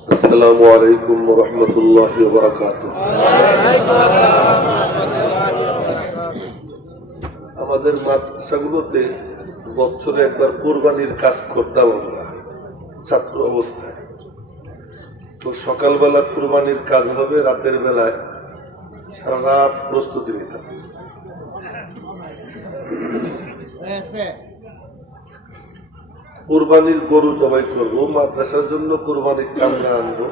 আসসালামু আলাইকুম ওয়া রাহমাতুল্লাহি ওয়া বারাকাতুহু। আমাদের মাদ্রাসাগুলোতে বছরে একবার কুরবানির কাজ করতাম আমরা ছাত্র অবস্থায়। তো সকালবেলা কুরবানির কাজ হবে, রাতের বেলায় সারা রাত প্রস্তুতি নিতাম। কুরবানির গরু জবাই করবো, মাদ্রাসার জন্য কুরবানির কামরা আনবো,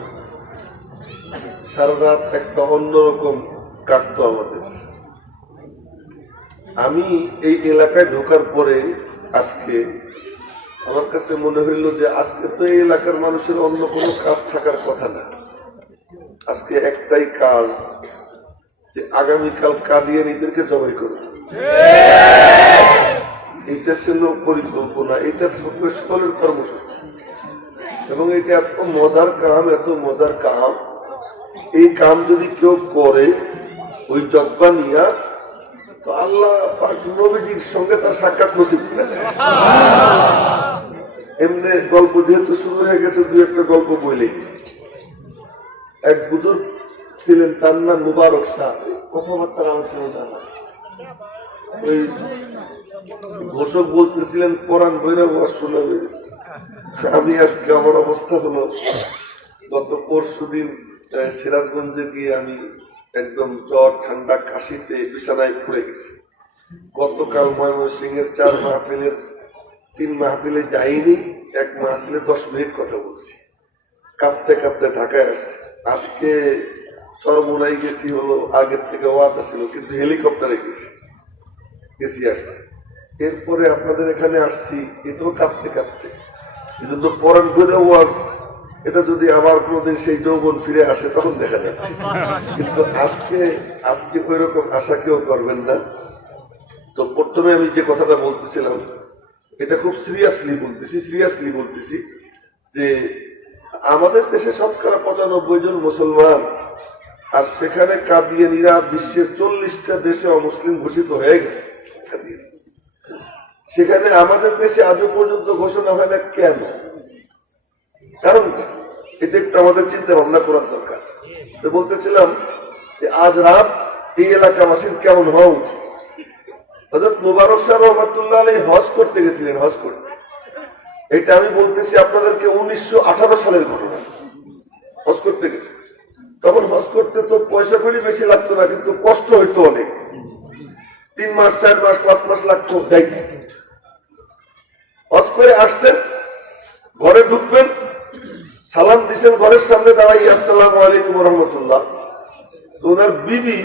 সারা রাত একটা অন্যরকম কাটতো আমাদের। আমি এই এলাকায় ঢোকার পরে আজকে আমার কাছে মনে হইল যে আজকে তো এই এলাকার মানুষের অন্য কোনো কাজ থাকার কথা না। আজকে একটাই কাজ, যে আগামীকাল কাদিয়ানীদেরকে জবাই করবে। এটা ছিল পরিকল্পনা, এটা ছিল সকলের কর্মসূচি, এবং এটা এত মজার কাম, এত মজার কাম। এই কাম যদি কেউ করে ওই জজ্বা নিয়া, তো আল্লাহ পাক নবীজির সঙ্গে তার সাক্ষাৎ নসিব করেছে। এমনি গল্প যেহেতু শুরু হয়ে গেছে, দু একটা গল্প বইলে। এক বুজুর্গ ছিলেন, তার নাম মুবারক শাহ। কথাবার্তা আলোচনা ওই ঘোষক বলতেছিলেন কোরআন বইরা ওয়াজ শোনাবে। আমি আজকে আমার অবস্থা হলো, গত পরশুদিন সিরাজগঞ্জে গিয়ে আমি একদম জ্বর ঠান্ডা কাশিতে বিছানায় পড়ে গেছি। গতকাল ময়মনসিংহের 4 মাহফিলের 3 মাহফিলে যাইনি, 1 মাহফিলে 10 মিনিট কথা বলছি, কাঁপতে কাঁপতে ঢাকায় আসছি। আজকে সরমুনাই গেছি, হলো আগের থেকে ওয়াদা ছিল, কিন্তু হেলিকপ্টারে গেছি আসছি। এরপরে আপনাদের এখানে আসছি, এটাও কাঁপতে কাঁপতে। কিন্তু কোরআন বইরা ওয়াজ, এটা যদি আবার কোনোদিন সেই যৌবন ফিরে আসে তখন দেখা যাবে। কিন্তু আজকে ওই রকম আশা কেউ করবেন না। তো প্রথমে আমি যে কথাটা বলতেছিলাম, এটা খুব সিরিয়াসলি বলতেছি যে আমাদের দেশে শতকরা 95 জন মুসলমান, আর সেখানে কাদিয়ানীরা বিশ্বের 40টা দেশে অমুসলিম ঘোষিত হয়ে গেছে। সেখানে আমাদের দেশে আজও পর্যন্ত ঘোষণা হয় না, কেন? কারণ এটা একটু আমাদের চিন্তা ভাবনা করার দরকার। তো বলতেছিলাম যে আজ রাত এই এলাকাবাসীর কেমন হওয়া উচিত। হযরত মুবারক শাহ রহমাতুল্লাহ আলাইহি হজ করতে গেছিলেন, হজ করতে। এটা আমি বলতেছি আপনাদেরকে 1918 সালের ঘটনা। হজ করতে গেছে, তখন হজ করতে তো পয়সা কড়ি বেশি লাগতো না, কিন্তু কষ্ট হইতো অনেক। 3 মাস 4 মাস 5 মাস লাগতো যাইতে। হজ করে আসছেন, ঘরে ঢুকবেন, সালাম দিচ্ছেন, ঘরের সামনে দাঁড়াই আসসালামু আলাইকুম ওয়া রাহমাতুল্লাহ। ওনার বিবি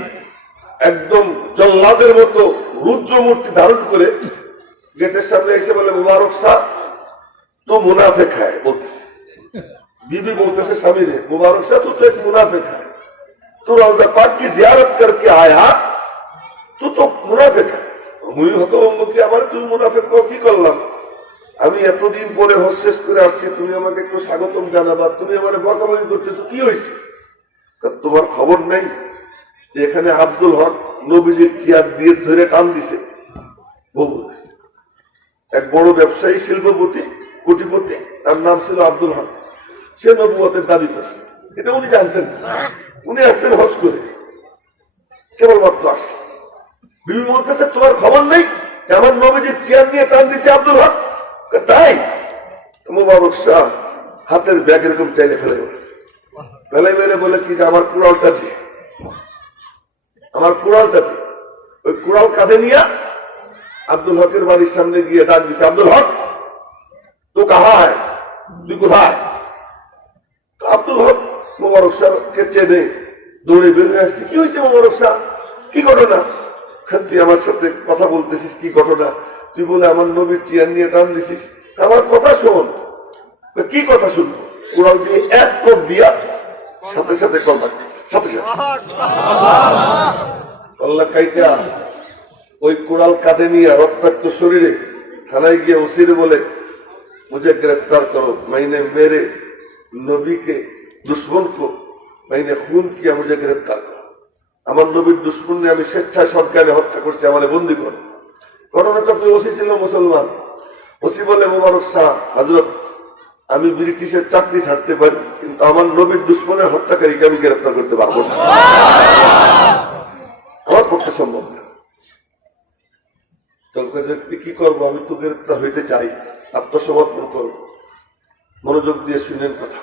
একদম জল্লাদের মতো রুদ্র মূর্তি ধারণ করে গেটের সামনে এসে বলে, মুবারক শাহ তো মুনাফেক হ্যায়। বলতেছে বিবি, বলতেছে স্বামীরে, मुबारक शाह तू तो एक मुनाफिक है, तू रौज़ा पाक की जियारत करके आया, तू तो मुनाफिक है। মুই হতো কি আমার, তুমি মুনাফিক কি করলাম? আমি এতদিন পরে হজ শেষ করে আসছি, তুমি আমাকে একটু স্বাগতম জানাবা, তুমি আমার বকাবকি করতেছো, কি হয়েছে? তোমার খবর নেই যে এখানে আব্দুল হক নবীজির চেয়ার দিয়ে ধরে টান দিছে। বলতেছে এক বড় ব্যবসায়ী, শিল্পপতি, কোটিপতি, তার নাম ছিল আব্দুল হক। সে নবুয়তের দাবি করছে, এটা উনি জানতেন না। উনি আসছেন হজ করে, কেবলমাত্র আসছে। বিবি বলতেছে, তোমার খবর নেই আমার নবীজির চেয়ার নিয়ে টান দিছে আব্দুল হক? তাই? মুবারক শাহ হাতের ব্যাগ এরকম চাইলে ফেলে বলেছে, ফেলে মেরে বলে কি, যে আমার কুড়ালটা দিয়ে, ওই কুড়াল কাঁধে নিয়ে আব্দুল হকের বাড়ির সামনে গিয়ে ডাক দিচ্ছে, আব্দুল হক তো কাহা হয়, তুই কোথায়? আব্দুল হক মুবারক শাহকে চেনে, দৌড়ে বেরিয়ে আসছে। কি হয়েছে মুবারক শাহ, কি ঘটনা? তুই আমার সাথে কথা বলতেছিস, কি ঘটনা? তুই বলে আমার নবীর চেয়ার নিয়ে টান দিছিস, আমার কথা শোন। কি কথা শুনবো? কুড়াল দিয়ে এক কোপ দিয়া সাথে সাথে কল্লা করছে, সাথে সাথে কল্লা কাইটা ওই কুড়াল কাঁধে নিয়ে রক্তাক্ত শরীরে থানায় গিয়ে ওসিরে বলে, मुझे गिरफ्तार करो, मैंने मेरे नबी के दुश्मन को मैंने खून किया, मुझे गिरफ्तार करो। আমার নবীর দুশ্মনে আমি স্বেচ্ছায় সরকারে হত্যা করছি, আমাদের বন্দী করো। ঘটনাটা ওসি ছিল মুসলমান। ওসি বলে, মুবারক শাহ হযরত আমি ব্রিটিশের চাকরি ছাড়তে পারি, কিন্তু আমার নবীর দুশ্মনের হত্যাকারীকে আমি গ্রেফতার করতে পারবো না, আমার পক্ষে সম্ভব না। কি করবো, আমি তো গ্রেফতার হইতে চাই, আত্মসমর্পণ করবো। মনোযোগ দিয়ে শুনেন কথা।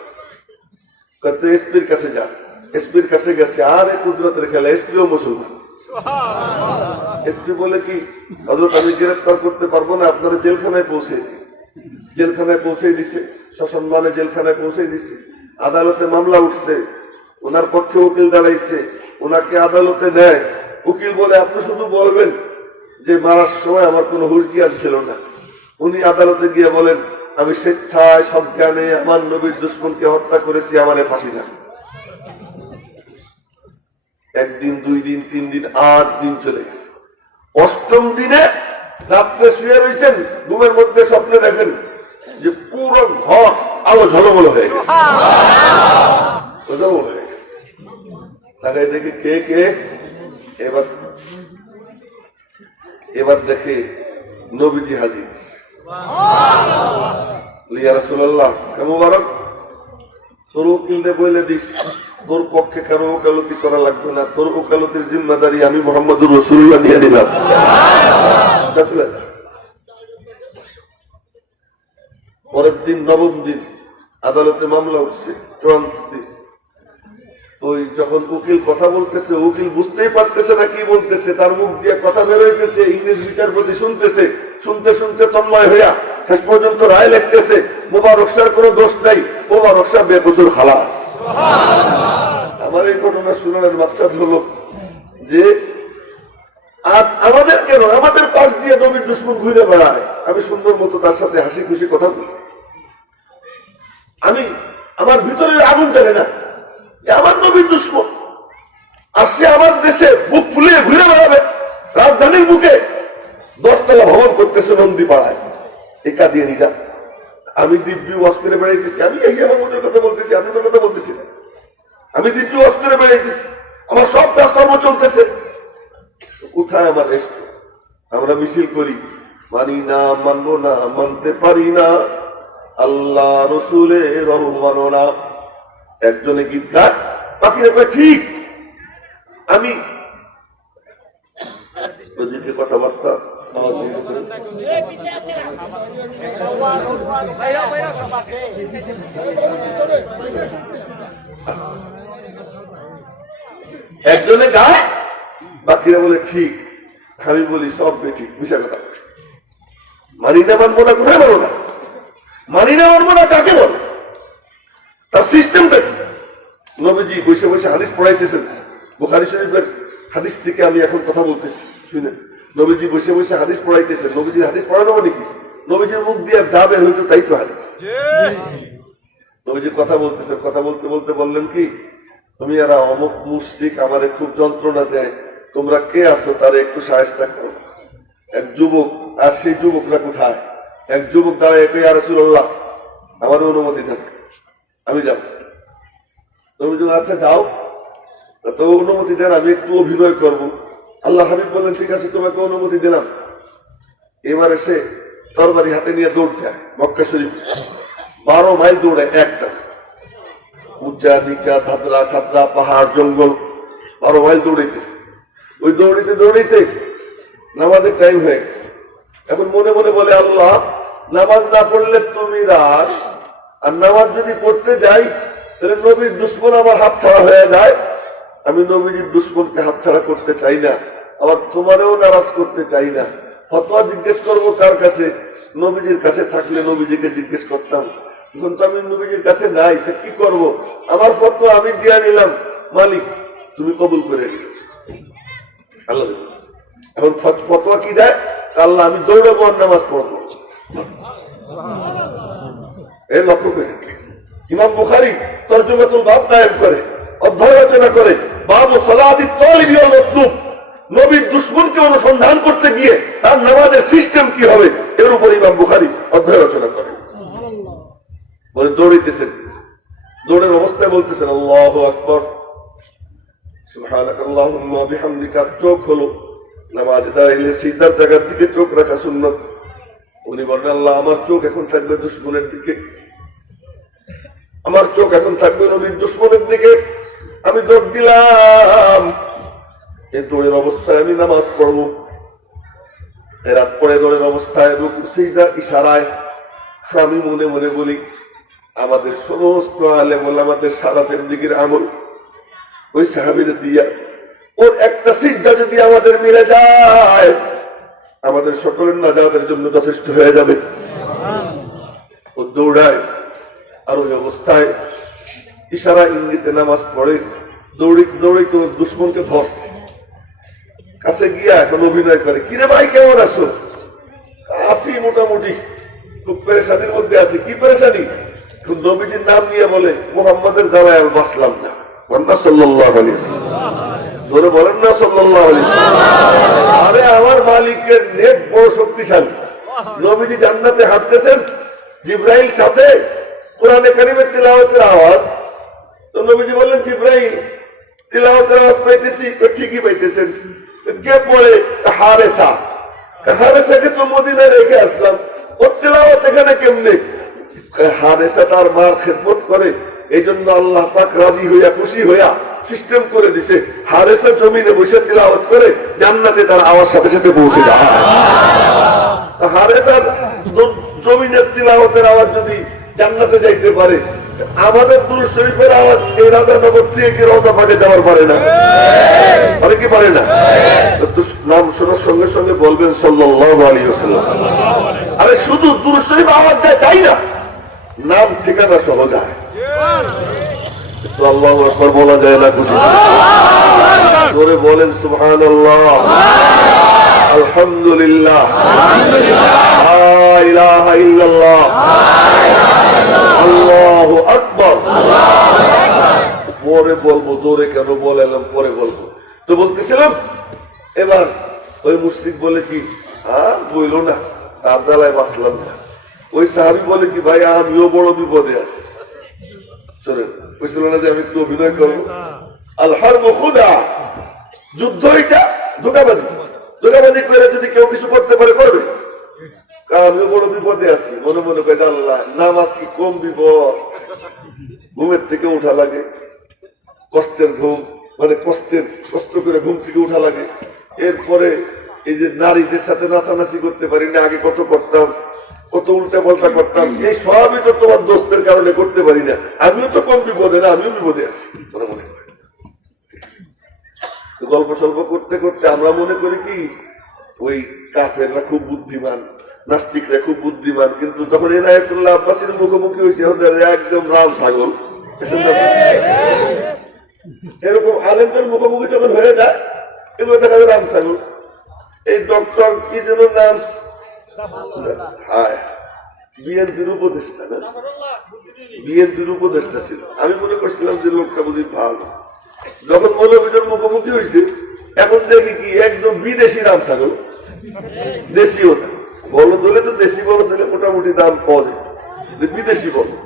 এসপির কাছে যান, এসপির কাছে গেছে, আর এক কুদরতের খেলা, এসপিও মুসলমান। এসপি বলে কি, হযরত আমি গ্রেফতার করতে পারবো না, আপনারা জেলখানায় পৌঁছে দিন। জেলখানায় পৌঁছে দিছে, সসম্মানে জেলখানায় পৌঁছে দিছে। আদালতে মামলা উঠছে, ওনার পক্ষে উকিল দাঁড়াইছে, ওনাকে আদালতে নেয়। উকিল বলে আপনি শুধু বলবেন যে মারার সময় আমার কোনো হুঁশ জ্ঞান ছিল না। উনি আদালতে গিয়ে বলেন আমি স্বেচ্ছায় সজ্ঞানে আমার নবীর দুশ্মনকে হত্যা করেছি, আমারে ফাঁসি না। একদিন, 2 দিন, 3 দিন, 8 দিন চলে গেছে। 8ম দিনে রাত্রে শুয়ে রয়েছেন, ঘুমের মধ্যে স্বপ্নে দেখেন যে পুরো ঘর আলো ঝলমল হয়ে গেছে, তাকাই দেখে কে কে, এবার দেখে নবীজি হাজির। ইয়া রাসূলুল্লাহ, মুবারক, তোর উকিলদের বলে দিস তোর পক্ষে কারো ওকালতি করা লাগবে না, তোর ওকালতির জিম্মাদারি আমি মুহাম্মদুর রাসূলুল্লাহ নিয়ে নিলাম। পরের দিন, 9ম দিন, আদালতে মামলা উঠছে, 54 দিন। ওই যখন উকিল কথা বলতেছে, উকিল বুঝতেই পারতেছে না কি বলতেছে, তার মুখ দিয়ে কথা বেরোইতেছে, ইংরেজ বিচারপতি শুনতেছে, শুনতে শুনতে তন্ময় হইয়া শেষ পর্যন্ত রায় লিখতেছে মুবারক শাহর কোনো দোষ নাই, মুবারক শাহ বেকসুর খালাস। আমার এই ঘটনা শোনানোর মাকসাদ হলো যে আমাদের কেন, আমাদের পাশ দিয়ে নবীর দুশ্মন ঘুরে বেড়ায়, আমি সুন্দর মতো তার সাথে হাসি খুশি কথা বলি। আমি আমার ভিতরে আগুন জ্বলে না যে আমার নবীর দুশ্মন, আর সে আমার দেশে বুক ফুলিয়ে ঘুরে বেড়াবে, রাজধানীর বুকে 10 তলা ভবন করতেছে নন্দী পাড়ায়, টিকা দিয়ে নিজা। আমি দিব্যি ওয়াজ করে বেড়াইতেছি, আমি এই আমার মধ্যে কথা বলতেছি, আপনি তো কথা বলতেছি না, আমি দিব্যি ওয়াজ করে বেড়াইতেছি, আমার সব কাজকর্ম চলতেছে। কোথায় আমার রেস্ট? আমরা মিছিল করি, মানি না, মানবো না, মানতে পারি না, আল্লাহ রসুলের অবমাননা। একজনে গীত গায়, বাকিরা কয় ঠিক। আমি কথাবার্তা একজনে গায়, বাকিরা বলে ঠিক, আমি বলি সব বেঠিক, মিশা কথা। মানি না, মানবো না, কোথায় মানবো না? মানি না, মানবো না কাকে বলে? তার সিস্টেমটা কি? নবীজি বসে বসে হাদিস পড়াইতেছেন, বুখারী শরীফের হাদিস থেকে আমি এখন কথা বলতেছি, শুনেন। নবীজি বসে বসে হাদিস পড়াইতেছেন, নবীজির হাদিস পড়ানো মানে কি? নবীজির মুখ দিয়ে যা বের হইতো তাই তো হাদিস। নবীজি কথা বলতেছেন, কথা বলতে বলতে বললেন কি, তুমি এরা অমুক মুশরিক আমাদের খুব যন্ত্রণা দেয়, তোমরা কে আছো তারা একটু সাহায্য করো। এক যুবক, আর সেই যুবকরা কোথায়? এক যুবক দাঁড়ায়, ইয়া রাসূলুল্লাহ আমার অনুমতি দেন, আমি যাব। তুমি যদি আচ্ছা যাও, তো অনুমতি দেন, আমি একটু অভিনয় করবো। আল্লাহ হাবিব বললেন ঠিক আছে, তোমাকে অনুমতি দিলাম। এবারে সে তরবারি হাতে নিয়ে দৌড় দেয় মক্কা শরীফ, 12 মাইল দৌড়ে একটা, উঁচা নিচা, ধাতরা খাতরা, পাহাড় জঙ্গল, 12 মাইল দৌড়াইতেছে। ওই দৌড়িতে দৌড়িতে নামাজের টাইম হয়ে গেছে। এখন মনে মনে বলে আল্লাহ, নামাজ না পড়লে তুমি রাত, আর নামাজ যদি পড়তে যাই তাহলে নবীর দুশ্মন আমার হাত ছাড়া হয়ে যায়। আমি নবীর দুশ্মনকে হাত ছাড়া করতে চাই না, আবার তোমারেও নারাজ করতে চাই না। ফতোয়া জিজ্ঞেস করবো কার কাছে? নবীজির কাছে থাকলে নবীজিকে জিজ্ঞেস করতাম, এখন তো আমি নবীজির কাছে নাই, তা কি করবো? আমার ফতোয়া আমি দিয়ে নিলাম, মালিক তুমি কবুল করে নিও। আল্লাহ এখন ফতোয়া কি দেয়? আল্লাহ আমি দৌড়াবো আর নামাজ পড়বো। এই লক্ষ্য করে ইমাম বুখারী তরজমাতুল বাব কায়েম করে, অধ্যায় রচনা করে, বাবু সালাতি তালিবি ওয়াল মাতলুব, নবীর দুশমনকে অনুসন্ধান করতে গিয়ে তার নামাজের সিস্টেম কি হবে এর উপর ইমাম বুখারী অধ্যায় রচনা করে। বলে দৌড়িতেছেন, দৌড়ের অবস্থায় বলতেছেন আল্লাহু আকবার, সুবহানাকাল্লাহুম্মা ওয়া বিহামদিকা। চোখ হলো, নামাজে দাঁড়াইলে সিজদার জায়গার দিকে চোখ রাখা সুন্নত। উনি বলেন আল্লাহ আমার চোখ এখন থাকবে দুশমনের দিকে, আমার চোখ এখন থাকবে নবীর দুশ্মনের দিকে। আমি দৌড় দিলাম, এই দৌড়ের অবস্থায় আমি নামাজ পড়বো। এরাত পরে দৌড়ের অবস্থায় সিজদা ইশারায় আমি মনে মনে বলি, আমাদের সমস্ত আলেম ওলামাদের সালাতের দিকের আমল ওই সাহাবীদের দিয়া, ওর একটা সিজদা যদি আমাদের মিলে যায় আমাদের সকলের নাজাতের জন্য যথেষ্ট হয়ে যাবে। ও দৌড়ায়, আর ওই অবস্থায় ইশারা ইঙ্গিতে নামাজ পড়ে, দৌড়ি দৌড়ি তো দুশ্মনকে ধরছে, কাছে গিয়া এখন অভিনয় করে, কিরে ভাই কেমন আছো? আছি মোটামুটি, খুব পেরেশানির মধ্যে আছি। কি পেরেশানি? নবীজির নাম নিয়ে বলে, মুহাম্মাদের জ্বালায় আর বাঁচলাম না। সাল্লাল্লাহু আলাইহি ওয়াসাল্লাম ধরে বলেন না সাল্লাল্লাহু আলাইহি ওয়াসাল্লাম। আরে আমার মালিকের নেট বড় শক্তিশালী। নবীজি জান্নাতে হাঁটতেছেন, জিবরাইল সাথে, কোরআনে কারিমের তিলাওয়াতের আওয়াজ। তো নবীজি বললেন, জিবরাইল তিলাওয়াতের আওয়াজ পাইতেছি। ঠিকই পাইতেছেন। কে পড়ে? হারেসা। হারেসাকে তো মদিনায় রেখে আসলাম, ওর তিলাওয়াত এখানে কেমনে? হারেসা তার মার খেদমত করে, এই জন্য আল্লাহ পাক রাজি হইয়া খুশি হইয়া সিস্টেম করে দিছে, হারেসা জমিনে বসে তিলাওয়াত করে, জান্নাতে তার আওয়াজ সাথে সাথে পৌঁছে যায়। হারেসার জমিনের তিলাওয়াতের আওয়াজ যদি জান্নাতে যাইতে পারে, আমাদের দুরূদ শরীফের আওয়াজ এই রাজানগর থেকে কি রওজা পাকে যাওয়ার পারে না? পারে কি পারে না? নাম শোনার সঙ্গে সঙ্গে বলবেন সাল্লাল্লাহু আলাইহি ওয়াসাল্লাম। আরে শুধু দুরূদ শরীফ আওয়াজ যায় তাই না, নাম ঠিকানা সহ যায়। তো আল্লাহু আকবার বলা যায় না খুশি করে বলেন সুবহানাল্লাহ, আলহামদুলিল্লাহ, লা ইলাহা ইল্লাল্লাহ, আল্লাহু আকবার। পরে বলবো, জোরে কেন বললাম পরে বলবো। তো বলতেছিলাম, এবার ওই মুশরিক বলে কি, বইল না, তার জ্বালায় বাঁচলাম না। ওই সাহাবী বলে কি, ভাই আমিও বড় বিপদে আছি। শোনেন, বুঝল না যে আমি একটু অভিনয় করবো। আল হারবু খুদা, যুদ্ধ এটা ধোঁকাবাজি। ধোঁকাবাজি করে যদি কেউ কিছু করতে পারে করবে। আমিও বড় বিপদে আছি। মনে মনে করে, আল্লাহ নামাজ কি কম বিপদ? ঘুমের থেকে উঠা লাগে, কষ্টের ঘুম, মানে কষ্ট করে ঘুম থেকে উঠা লাগে। এরপরে এই যে নারীদের সাথে নাচানাচি করতে পারি না, আগে কত করতাম, কত উল্টা পাল্টা করতাম, এই সবই তো তোমার দোস্তের কারণে করতে পারি না। আমিও তো কম বিপদে না, আমিও বিপদে আছি। মনে মনে গল্প সল্প করতে করতে আমরা মনে করি কি, ওই কাফেররা খুব বুদ্ধিমান, নাস্তিকরা খুব বুদ্ধিমান। কিন্তু তখন এনায়েতুল্লাহ আব্বাসীর মুখোমুখি হয়েছে, একদম রাম ছাগল। এরকম আলেমদের মুখোমুখি যখন হয়ে যায়, এগুলো দেখা যায় রাম ছাগল। এই ডক্টর কি যেন নাম, বিএনপির উপদেষ্টা না, বিএনপির উপদেষ্টা ছিল। আমি মনে করছিলাম যে লোকটা বুঝি ভালো। যখন মৌলবীদের মুখোমুখি হয়েছে, এখন দেখি কি একদম বিদেশি রাম ছাগল। দেশিও না, বলদ হলে তো দেশি বলদ হলে মোটামুটি দাম পাওয়া যেত, বিদেশি বলদ।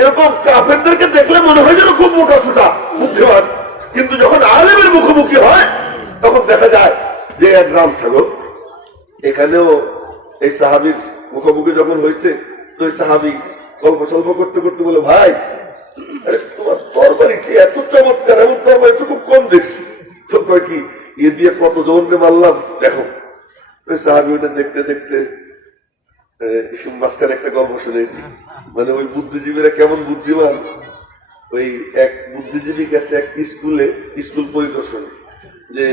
এরকম কাফেরদেরকে দেখলে মনে হয় যেন খুব মোটা সোটা বুদ্ধিমান, কিন্তু যখন আলেমের মুখোমুখি হয় তখন দেখা যায় যে এক রাম ছাগল। এখানেও এই সাহাবীর মুখোমুখি যখন হয়েছে, তো এই সাহাবী গল্প সল্প করতে করতে বলে, ভাই তোমার তরবারি কি এত চমৎকার, এমন তরবারি তো খুব কম দেখছি। তো কয় কি, ইয়ে দিয়ে কত জনকে মারলাম দেখো। ওই সাহাবী ওটা দেখতে দেখতে মাঝখানে একটা গল্প শুনে, মানে ওই বুদ্ধিজীবীরা কেমন বুদ্ধিমান। ওই এক বুদ্ধিজীবী গেছে এক স্কুল পরিদর্শনে, যে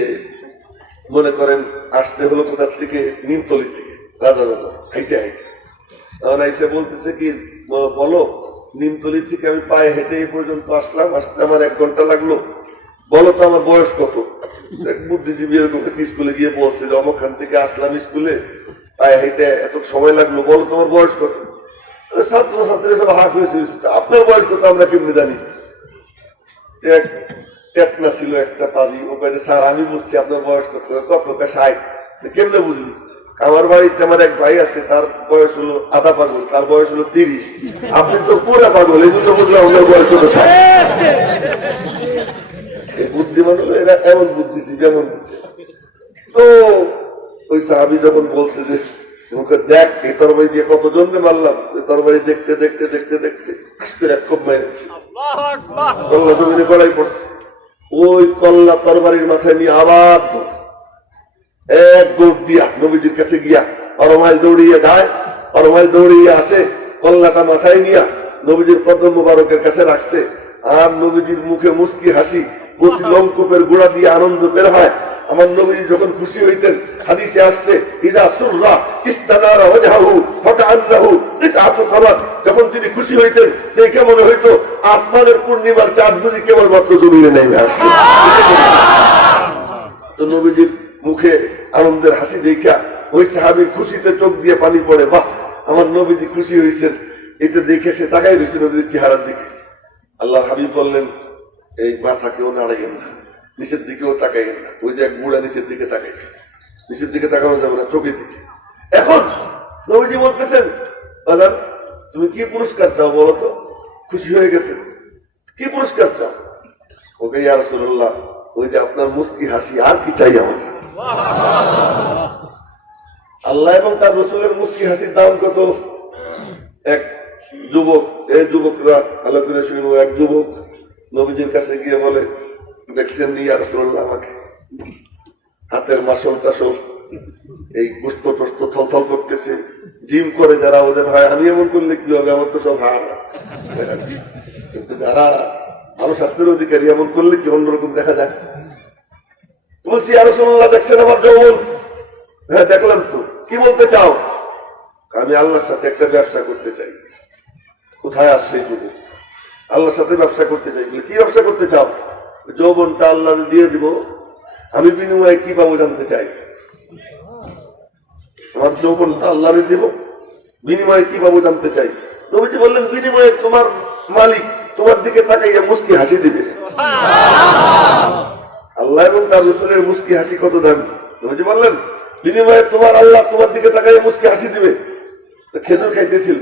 মনে করেন আসতে হলো কোথার থেকে, নিমতলি থেকে, রাজানগর হাইটে হাইটে। তখন এসে বলতেছে কি, বলো নিমতলি থেকে আমি পায়ে হেঁটে এই পর্যন্ত আসলাম, আসতে আমার 1 ঘন্টা লাগলো, বলো তো আমার বয়স কত? বুদ্ধিজীবী এরকম স্কুলে গিয়ে বলছে যে অমখান থেকে আসলাম স্কুলে, পায়ে হেঁটে এত সময় লাগলো, বলো তোমার বয়স কত? ছাত্রছাত্রীরা সব হাত হয়েছে, আপনার বয়স কত আমরা কেমনি জানি? টেকনা ছিল একটা পাজি, ও কাজে স্যার আমি বুঝছি আপনার বয়স কত? কত? 60। কেমনে বুঝলি? আমার বাড়িতে আমার এক ভাই আছে, তার বয়স হলো আধা পাগল, তার বয়স হলো 30। আপনি তো পুরা পাগল, এই জন্য বুঝলাম আপনার বয়স কত 60। বুদ্ধিমান হলো এরা, এমন বুদ্ধিজীবী, এমন। তো ওই সাহাবী যখন বলছে যে দেখ এই তরবারি দিয়ে কত জনকে মারলাম, তরবারি দেখতে দেখতে দেখতে দেখতে এক কোপ মাইরেছি, কল্লা জমিনে গড়াই পড়ছে। ওই কল্লা তরবারির মাথায় নিয়ে আবার এক দৌড় দিয়া নবীজির কাছে গিয়া অরমাইল দৌড়িয়ে যায়, অরমাইল দৌড়িয়ে আসে, কল্লাটা মাথায় নিয়া নবীজির কদম মুবারকের কাছে রাখছে। আর নবীজির মুখে মুস্কি হাসি, প্রতি লঙ্কুপের গোড়া দিয়ে আনন্দ বের হয়। আমার নবী যখন খুশি হইতেন, হাদিসে আসছে ইদা সুররা ইস্তানারা ওয়াজহু ফাকাআন্নাহু কিতাতু কামার, যখন তিনি খুশি হইতেন দেখে মনে হইতো আসমানের পূর্ণিমার চাঁদ বুঝি কেবলমাত্র জমিনে নেমে আসছে। তো নবীজির মুখে আনন্দের হাসি দেখা ওই সাহাবীর খুশিতে চোখ দিয়ে পানি পড়ে, বাহ আমার নবীজি খুশি হয়েছেন। এটা দেখে সে তাকাই রয়েছে নবীজির চেহারার দিকে। আল্লাহ হাবিব বললেন, এই মাথা কেউ নাড়াইয়েন না, নিচের দিকেও তাকাইয়েন না। ওই যে এক বুড়া নিচের দিকে তাকাইছে, নিচের দিকে তাকানো যাবে না, চোখের দিকে। এখন নবীজি বলতেছেন, বাজার তুমি কি পুরস্কার চাও বলো তো? খুশি হয়ে গেছে, কি পুরস্কার চাও? ওকে ইয়া রাসূলুল্লাহ, ওই যে আপনার মুস্কি হাসি, আর কি চাই আমার? আল্লাহ এবং তার রাসূলের মুস্কি হাসির দাম কত? এক যুবক, এই যুবকরা ভালো করে শুনবো, এক যুবক নবীজির কাছে গিয়ে বলে, দেখছেন ইয়া রাসূলুল্লাহ আমাকে হাতের মাসল টাসল এই গোস্ত টোস্ত থলথল করতেছে, জিম করে যারা ওদের হয়, আমি এমন করলে কি হবে, আমার তো সব হার। কিন্তু যারা ভালো স্বাস্থ্যের অধিকারী এমন করলে কি অন্যরকম দেখা যায়। বলছি ইয়া রাসূলুল্লাহ দেখছেন আমার যৌবন? হ্যাঁ দেখলাম তো, কি বলতে চাও? আমি আল্লাহর সাথে একটা ব্যবসা করতে চাই। কোথায় আসছে এই যুবক? আল্লাহর সাথে ব্যবসা করতে চাই। কি ব্যবসা করতে চাও? যৌবনটা আল্লাহ দিয়ে দিব, আমি বিনিময়ে কি পাবো জানতে চাই। আমার যৌবনটা আল্লাহ দিব, বিনিময়ে কি পাবো জানতে চাই। নবীজি বললেন, বিনিময়ে তোমার মালিক তোমার দিকে তাকাইয়া মুস্কি হাসি দিবে। আল্লাহ এবং তার রাসূলের মুস্কি হাসি কত দামি। নবীজি বললেন, বিনিময়ে তোমার আল্লাহ তোমার দিকে তাকাইয়া মুস্কি হাসি দিবে। খেজুর খাইতেছিল,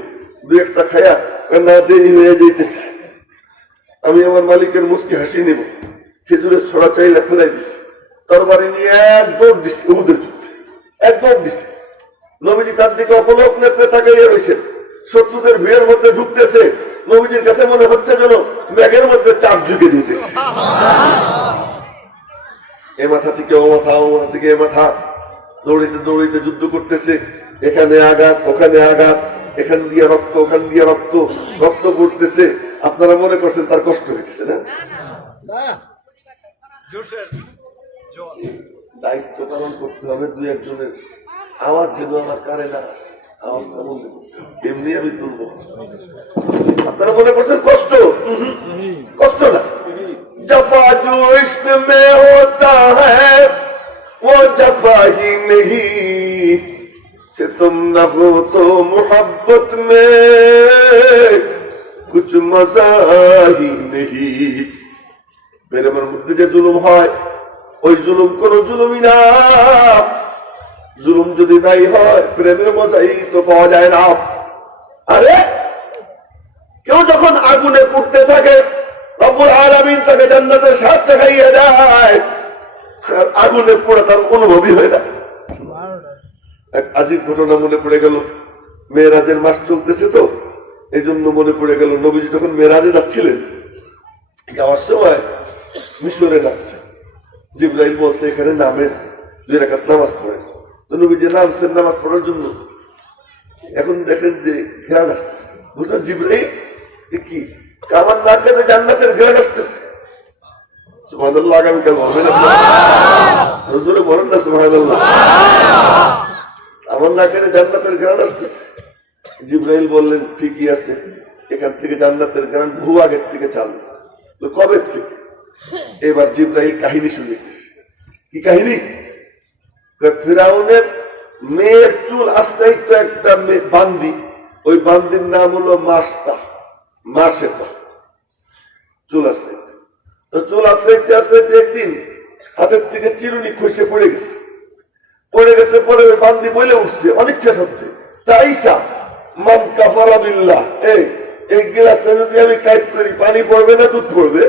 দুই একটা খায়া না দেরি হয়ে যাইতেছে, আমি আমার মালিকের মুস্কি হাসি নিব। খেজুরের ছড়া চাইলে ফেলাই দিছি, তরবারি নিয়ে এক দৌড় দিছি, উহুদের যুদ্ধে এক দৌড় দিছি। নবীজি তার দিকে অপলক নেত্রে তাকাইয়া রয়েছে, শত্রুদের ভিড়ের মধ্যে ঢুকতেছে। নবীজির কাছে মনে হচ্ছে যেন ব্যাগের মধ্যে চাপ ঢুকে দিতেছে। এ মাথা থেকে ও মাথা, ও মাথা থেকে এ মাথা, দৌড়িতে দৌড়িতে যুদ্ধ করতেছে। এখানে আঘাত, ওখানে আঘাত, এখান দিয়ে রক্ত, ওখান দিয়ে রক্ত, রক্ত পড়তেছে। আপনারা মনে করছেন তার কষ্ট হইতেছে না? দায়িত্ব পালন করতে হবে দুই একজনের। আওয়াজ যেন আমার কানে না আসে, আওয়াজটা বলতে এমনি আমি তুলব। আপনারা মনে করছেন কষ্ট, কষ্ট না। जफा जो इश्क में होता है वो जफा ही नहीं, सितम न हो तो मोहब्बत में कुछ मजा ही नहीं। প্রেমের মধ্যে যে জুলুম হয়, ওই জুলুম কোন জুলুমই না। জুলুম যদি নাই হয়, প্রেমের মজাই তো পাওয়া যায় না। আরে কেউ যখন আগুনে পুড়তে থাকে, রব্বুল আলামিন তাকে জান্নাতের স্বাদ চাখাইয়া দেয়, আগুনে পোড়া তার অনুভবই হয় না। এক আজীব ঘটনা মনে পড়ে গেল, মেরাজের মাস চলতেছে তো এই জন্য মনে পড়ে গেল। নবীজি যখন মেরাজে যাচ্ছিলেন, যাওয়ার সময় মিশরে নামছে, জিবরাইল বলছে এখানে নামের 2 রাকাত নামাজ পড়েন। তো নবীজি নামছেন নামাজ পড়ার জন্য। এখন দেখেন যে ঘেরান আসছে, বুঝলেন জিবরাইল কি আমার নাকে জান্নাতের ঘেরান আসতেছে। সুবহানাল্লাহ, আগামীকাল বলবেন হুজুরে বলেন না সুবহানাল্লাহ। আমার নাকে জান্নাতের ঘেরান আসতেছে। জিবরাইল বললেন ঠিকই আছে, এখান থেকে জান্নাতের ঘেরান বহু আগের থেকে চালু। তো কবে থেকে? এবার জিবরাইল কাহিনী শুনেছে। কি কাহিনী? ফিরাউনের মেয়ের চুল আসতেই তো একটা বান্দি, ওই বান্দির নাম হলো মাসতা, মাসেতা। চুল আসতে তো চুল আসতে আসতে একদিন হাতের থেকে চিরুনি খসে পড়ে গেছে। পড়ে গেছে, পরে ওই বান্দি বলে উঠছে অনিচ্ছা সত্ত্বে, তাইসা মান কাফারা বিল্লাহ, এই গ্লাসটা যদি আমি কাইট করি পানি পড়বে না দুধ পড়বে?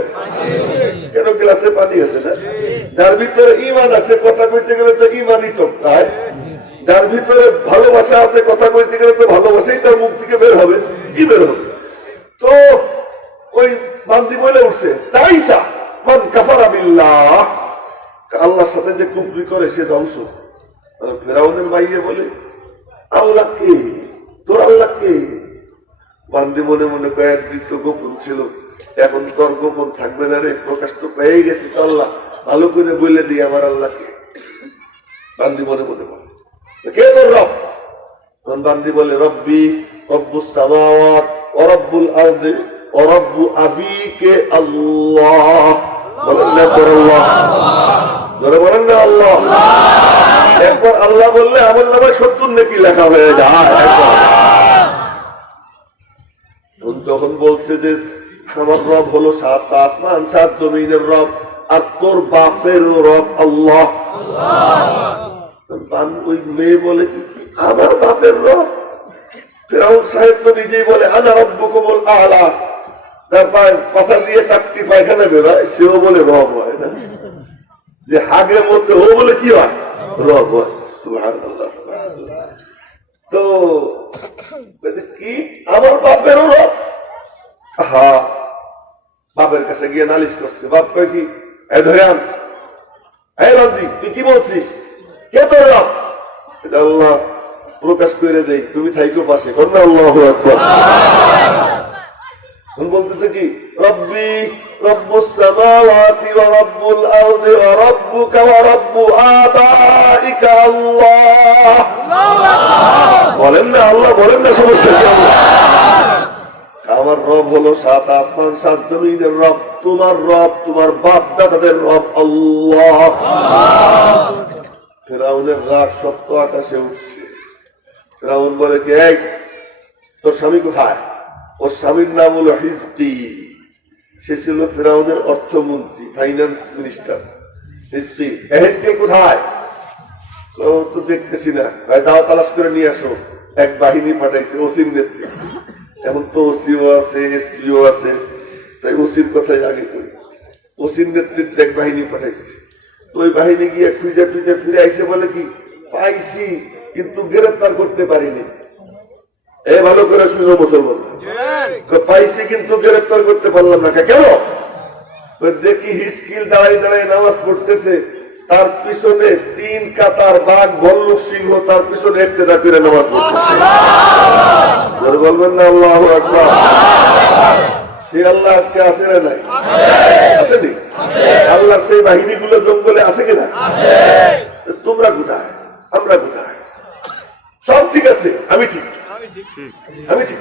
কেন গ্লাসে পানি আছে না? যার ভিতরে ইমান আছে, কথা কইতে গেলে তো ইমানই টপকায়। যার ভিতরে ভালোবাসা আছে, কথা বলতে গেলে তো ভালোবাসাই তার মুখ থেকে বের হবে, কি বের হবে? তো ওই বান্দি বলে উঠছে, তাইসা মান কাফারা বিল্লাহ, আল্লাহর সাথে যে কুফরি করে সে ধ্বংস। ফেরাউনের মাইয়ে বলে, আল্লাহ কে? তোর আল্লাহ কে? বান্দি মনে মনে কয়েক বিশ্ব গোপন ছিল, এখন তোর গোপন থাকবে না রে, প্রকাশ তো পেয়ে গেছে। আল্লাহ ভালো করে বলে দিই আমার আল্লাহকে। বান্দি মনে মনে বলে, কে তোর রব? বান্দি বলে, রব্বি রব্বুস সামাওয়াত ওয়া রব্বুল আরদি ওয়া রব্বু আবিকে আল্লাহ। বলেন না তোর আল্লাহ, জোরে বলেন না আল্লাহ। একবার আল্লাহ বললে আমার নামে 70 নেকি লেখা হয়ে যায়। যখন বলছে যে আমার রব হলো 7 আসমান 7 জমিনের রব, আর তোর বাপের রব আল্লাহ, ওই মেয়ে বলে আমার বাপের রব? ফেরাউন সাহেব তো নিজেই বলে আনা রব্বুকুমুল আ'লা, যার পাশা দিয়ে টাকটি পায়খানা বেরোয় সেও বলে রব হয় না, যে হাগের মধ্যে ও বলে কি হয়? রব হয়। সুবহানাল্লাহ। তো কি আমার বাপেরও রব? হ্যাঁ, বাপের কাছে গিয়ে নালিশ করছে। বাপ কয় কি, এই ধরে আন, এই বান্দি তুই কি বলছিস? কে তোর রব? আল্লাহ প্রকাশ করে দেই, তুমি থাইকো পাশে। কন্যা আল্লাহু আকবার। বলতেছে কি, রব্বি রব্বুস সামাওয়াতি ওয়া রব্বুল আরদি ওয়া রব্বুকা ওয়া রব্বু আবাইকা আল্লাহ। বলেন না আল্লাহ, বলেন না, সমস্যা কি? আমার রব হলো 7 আসমান 7 জমিনের রব, তোমার রব তোমার বাপ দাদাদের রব আল্লাহ। ফেরাউনের রাগ সপ্ত আকাশে উঠছে। ফেরাউন বলে কি, এই তোর স্বামী কোথায়? ওর স্বামীর নাম হলো হিজকি, সে ছিল ফেরাউনের অর্থমন্ত্রী, ফাইন্যান্স মিনিস্টার। হিজকি, হিজকি কোথায়? তো দেখতেছি না, দাও তালাশ করে নিয়ে আসো। এক বাহিনী পাঠাইছে ওসির নেতৃত্বে। এখন তো ওসিও আছে, এসপিও আছে, তাই ওসির কথাই আগে করি। ওসির নেতৃত্বে এক বাহিনী পাঠাইছে। তো ওই বাহিনী গিয়ে খুঁজে টুজে ফিরে আইসে বলে কি, পাইছি কিন্তু গ্রেফতার করতে পারিনি। এ ভালো করে শুনো মুসলমান, পাইছি কিন্তু গ্রেফতার করতে পারলাম না। কেন? দেখি হিস্কিল দাঁড়াই দাঁড়াই নামাজ পড়তেছে, তার পিছনে 3 কাতার বাঘ ভল্লুক সিংহ তার পিছনে ইক্তেদা করে নামাজ পড়তেছে। বলবেন না আল্লাহু আকবার। সে আল্লাহ আজকে আছে না নাই? আসেনি? আল্লাহ সেই বাহিনীগুলো জঙ্গলে আছে কিনা? তোমরা কোথায়, আমরা কোথায়? সব ঠিক আছে, আমি ঠিক, আমি ঠিক।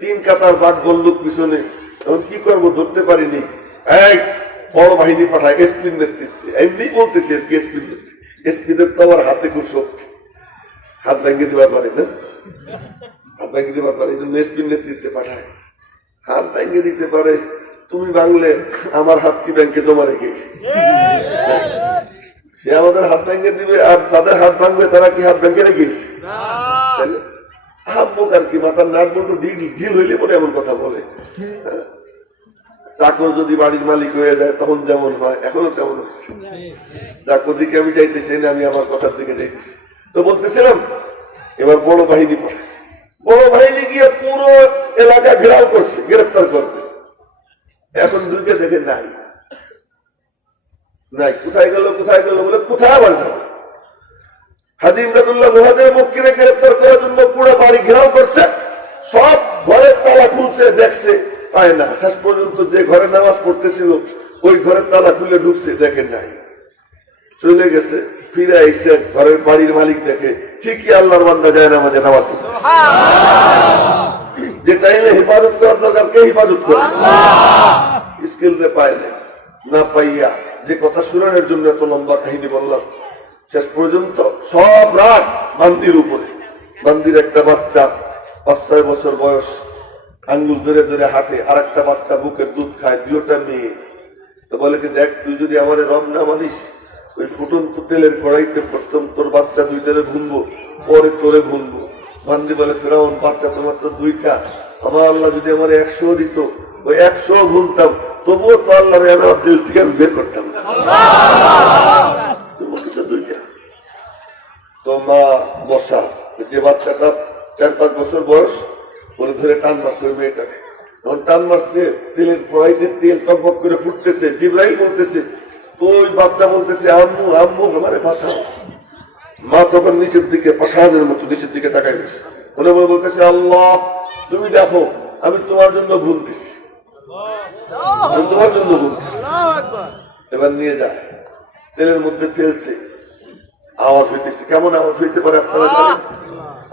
3 কাতার বাঘ বন্দুক পিছনে, তখন কি করবো, ধরতে পারিনি। এক বড় বাহিনী পাঠায় এসপির নেতৃত্বে। এমনি বলতেছি এসপির নেতৃত্বে, এসপিদের তো আবার হাতে খুব শক্তি, হাত ভেঙে দেওয়ার পারে না, হাত ভেঙে দেওয়ার পারে, এই জন্য এসপির নেতৃত্বে পাঠায়। হাত ভেঙে দিতে পারে, তুমি ভাঙলে আমার হাত কি ব্যাংকে জমা রেখেছি, সে আমাদের হাত ভেঙে দিবে, আর তাদের হাত ভাঙবে, তারা কি হাত ভেঙে রেখেছে? হাম্মুক আর কি, মাথার নাটবল্টু ঢিল হইলে পরে এমন কথা বলে। চাকর যদি বাড়ির মালিক হয়ে যায় তখন যেমন হয়, এখনো তেমন হচ্ছে। চাকর দিকে আমি যাইতে চাই না, আমি আমার কথার দিকে যাইতেছি। তো বলতেছিলাম, এবার বড় বাহিনী পাঠাচ্ছে। বড় বাহিনী গিয়ে পুরো এলাকা ঘেরাও করছে, গ্রেফতার করবে। এখন দুইকে দেখে নাই, নাই, কোথায় গেল কোথায় গেল বলে, কোথায় আবার গেল? হাজী ইমদাদুল্লাহ মুহাজির মক্কিরে গ্রেফতার করার জন্য পুরো বাড়ি ঘেরাও করছে, সব ঘরের তালা খুলছে, দেখছে পায় না। শেষ পর্যন্ত যে ঘরে নামাজ পড়তেছিল ওই ঘরের তালা খুলে ঢুকছে, দেখে নাই, চলে গেছে। ফিরে আইসে ঘরের বাড়ির মালিক দেখে ঠিকই আল্লাহর বান্দা যায় নামাজে নামাজ পড়ছে। যে টাইমে হেফাজত করার দরকার, কে হেফাজত করে? স্কিল পায় না পাইয়া যে কথা শুনানোর জন্য এত লম্বা কাহিনী বললাম, শেষ পর্যন্ত সব রাত বান্দির উপরে। বান্দির একটা বাচ্চা 5-6 বছর বয়স, আঙ্গুল ধরে ধরে হাঁটে, আর একটা বাচ্চা বুকের দুধ খায়, 2টা মেয়ে। তো বলে কি, দেখ তুই যদি আমার রব না মানিস, ওই ফুটন্ত তেলের কড়াইতে প্রথম তোর বাচ্চা 2টারে ভুনবো, পরে তোরে ভুনবো। বান্দি বলে, ফেরাউন বাচ্চা তো মাত্র 2টা, আমার আল্লাহ যদি আমার 100 দিত, ওই 100 ভুনতাম, তবুও তো আল্লাহ দিল থেকে আমি বের করতাম না। 2টা তো মা বসা, যে বাচ্চাটা 4-5 বছর বয়স, ওরে ধরে টান মারছে ওই মেয়েটাকে। তখন টান মারছে, তেলের কড়াইতে তেল টকবক করে ফুটতেছে, জিবরাইল বলতেছে, তো ওই বাচ্চা বলতেছে আম্মু আম্মু আমারে বাঁচাও। মা তখন নিচের দিকে পাষাণের মতো নিচের দিকে তাকাই গেছে, মনে মনে বলতেছে আল্লাহ তুমি দেখো আমি তোমার জন্য ভুলতেছি, আমি তোমার জন্য ভুলতেছি। এবার নিয়ে যায়, তেলের মধ্যে ফেলছে, আওয়াজ হইতেছে। কেমন আওয়াজ হইতে পারে আপনারা জানেন?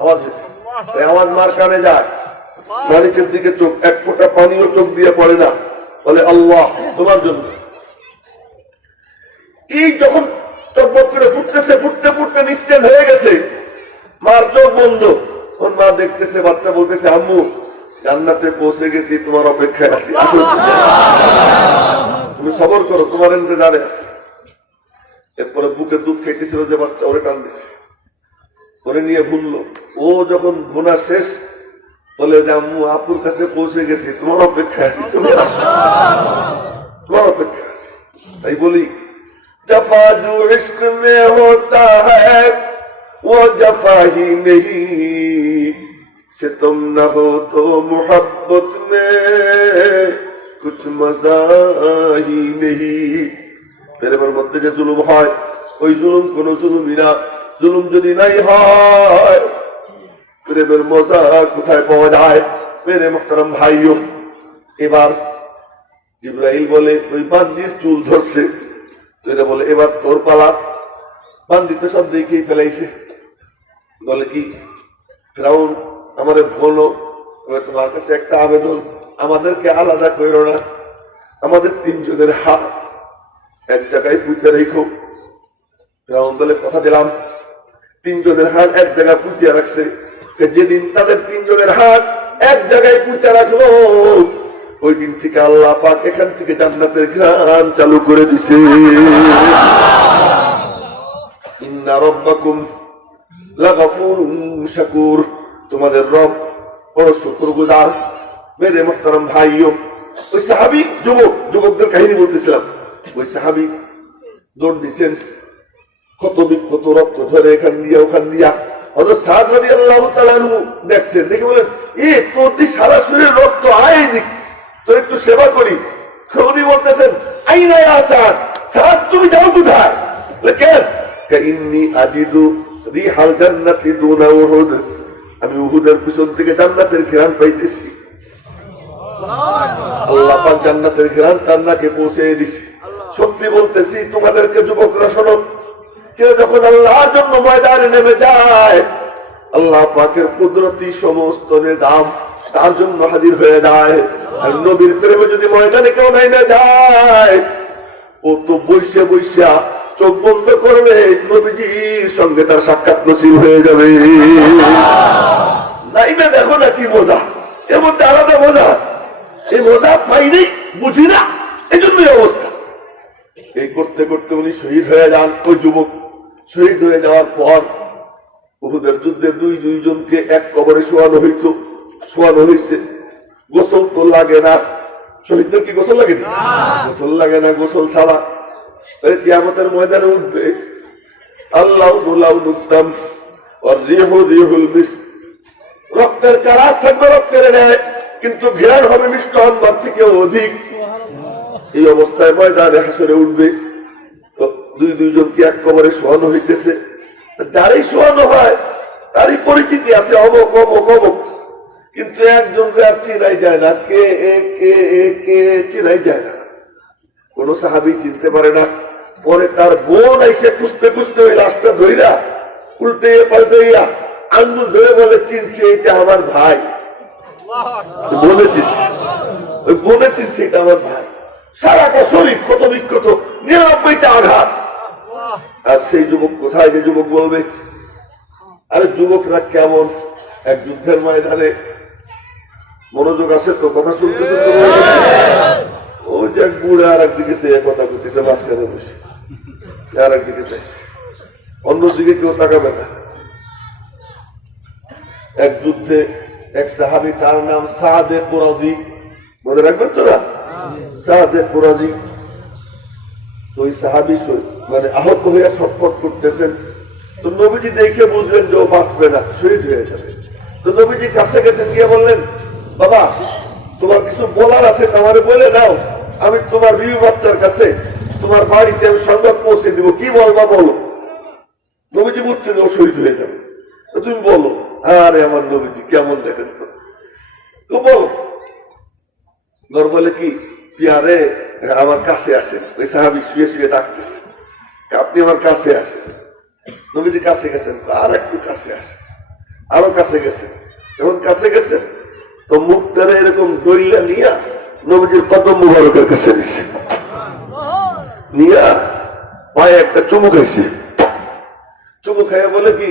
আওয়াজ হইতেছে, আওয়াজ মার কানে যায়, নিচের দিকে চোখ, এক ফোঁটা পানিও চোখ দিয়ে পড়ে না, বলে আল্লাহ তোমার জন্য। এই যখন টকবক করে ফুটতেছে, ফুটতে ফুটতে নিস্তেজ হয়ে গেছে, মার চোখ বন্ধ। ওর মা দেখতেছে, বাচ্চা বলতেছে আম্মু জান্নাতে পৌঁছে গেছি, তোমার অপেক্ষায় আছি, তুমি সবর করো, তোমার ইন্তজারে আছি। এরপরে বুকে দুধ খেতেছিল যে বাচ্চা, ওরে টান দিছে, ওরে নিয়ে ভুললো। ও যখন ভুনা শেষ, বলে যে আম্মু আপুর কাছে পৌঁছে গেছি, তোমার অপেক্ষায় আছি, তুমি আসো, তোমার অপেক্ষায় আছি। তাই বলি जफा जो इश्क में होता है वो जफा ही नहीं, सितम न हो तो मोहब्बत में कुछ मजा ही नहीं। প্রেমের মধ্যে যে জুলুম হয়, ওই জুলুম কোন জুলুমই না। জুলুম যদি নাই হয়, প্রেমের মজা কোথায় পাওয়া যায়? মেরে মুহতারাম ভাইও, এবার জিবরাইল বলে ওই বান্দির চুল ধরছে, বলে এবার তোর পালা। বান্দিতে সব দেখেই ফেলাইছে, বলে কি ফিরাউন আমারে বলো, তোমার কাছে একটা আবেদন, আমাদেরকে আলাদা করো না, আমাদের 3 জনের হাত এক জায়গায় পুঁতে রেখো। ফিরাউন বলে কথা দিলাম। 3 জনের হাত এক জায়গায় পুঁতিয়ে রাখছে। যেদিন তাদের 3 জনের হাত এক জায়গায় পুঁতে রাখলো, ওই দিন থেকে আল্লাহ পাক এখান থেকে জান্নাতের ঘ্রাণ চালু করে দিছে। ইন্না রাব্বাকুম লাগাফুরুন শাকুর, তোমাদের রব বড় শুকরগুজার। মেরে মুহতারাম ভাইও, ওই সাহাবী যুবকদের কাহিনী বলতেছিলাম, ওই সাহাবী দৌড় দিচ্ছেন, ক্ষত বিক্ষত রক্ত ঝরে এখান দিয়া ওখান দিয়া। হযরত সাদ রাদিয়াল্লাহু তাআলা দেখছেন, দেখে বলেন এ তোর সারা শরীরে রক্ত, আয় দিক তোর একটু সেবা করি। উনি বলতেছেন আইনা ইয়া সাদ, সাদ তুমি যাও কোথায়? কেন? ইন্নী আজিদু রিহাল জান্নাতি দুনা উহুদ, আমি উহুদের পিছন থেকে জান্নাতের ঘ্রাণ পাইতেছি। আল্লাহ পাক জান্নাতের ঘ্রাণ তার নাকে পৌঁছে দিছে। সত্যি বলতেছি তোমাদেরকে যুবকরা শোনো, কেউ যখন আল্লাহর জন্য ময়দানে নেমে যায়, আল্লাহ পাকের কুদরতি সমস্ত নিজাম তার জন্য হাজির হয়ে যায়। আর নবীর প্রেমে যদি ময়দানে কেউ নেমে যায়, ও তো বসে বসে চোখ বন্ধ করবে, নবীজির সঙ্গে তার সাক্ষাৎ নসিব হয়ে যাবে। নাইবে দেখো না কি মজা, এর মধ্যে আলাদা মজা আছে। এই মজা পাইনি, বুঝি না, এই জন্যই অবস্থা। এই করতে করতে উনি শহীদ হয়ে যান। ওই যুবক শহীদ হয়ে যাওয়ার পর উহুদের যুদ্ধে দুইজনকে এক কবরে শোয়ানো হয়েছে। গোসল তো লাগে না, শহীদদের কি গোসল লাগে? গোসল লাগে না। গোসল ছাড়া কিয়ামতের ময়দানে উঠবে আল্লাহ উত্তম রিহুল মিস্ক, রক্তের কারার থাকবে রক্তের ন্যায়, কিন্তু ঘ্রাণ হবে মিষ্ট আম্বার থেকে অধিক। এই অবস্থায় ময়দানে হাসরে উঠবে। তো দুইজনকে এক কবরে শোয়ানো হইতেছে। যারই শোয়ানো হয় তারই পরিচিতি আছে, অমক অমক অমক, কিন্তু একজনকে আর চিনাই যায় না। কে চিনাই যায় না, কোন সাহাবী চিনতে পারে না। পরে তার বোন এসে খুঁজতে খুঁজতে ওই লাশটা ধইরা উল্টে পাল্টাইয়া আঙ্গুল ধরে বলে চিনছি এটা আমার ভাই। বলে চিনছি এটা আমার ভাই। সারাটা শরীর ক্ষত বিক্ষত, 99টা আঘাত। আর সেই যুবক কোথায়? যে যুবক বলবে আরে যুবকরা কেমন এক যুদ্ধের ময়দানে, মনোযোগ আছে তো, কথা শুনতেছে তো? ওই যে এক বুড়ে আর একদিকে সে কথা বলতেছে, মাঝখানে বসে আর একদিকে চাইছে, অন্যদিকে কেউ তাকাবে না। এক যুদ্ধে এক সাহাবী, তার নাম সাদে কুরাজি, মনে রাখবেন তো না? সাদে কুরাজি। ওই সাহাবী মানে আহত হইয়া ছটফট করতেছেন। তো নবীজি দেখে বুঝলেন যে ও বাঁচবে না, শহীদ হয়ে যাবে। তো নবীজি কাছে গেছেন, গিয়ে বললেন, বাবা তোমার কিছু বলার আছে তোমারে বলে দাও, আমি তোমার বিবি বাচ্চার কাছে তোমার বাড়িতে আমি সংবাদ পৌঁছে দিব, কি বলবা বলো। নবীজি বুঝছেন ও শহীদ হয়ে যাবে, তো তুমি বলো। আরে আমার নবীজি কেমন দেখেন তো বলো। বলে কি, পিয়ারে আমার কাছে আসেন। ওই সাহাবি শুয়ে শুয়ে ডাকতেছে, আপনি আমার কাছে আসেন। নবীজি কাছে গেছেন, আর একটু কাছে আসে, আরো কাছে গেছেন। যখন কাছে গেছেন তো মুখটারে এরকম দইলা নিয়া নবীজির কদম মুবারকের কাছে দিচ্ছে, নিয়া পায়ে একটা চুমু খাইছে। চুমু খাইয়া বলে কি,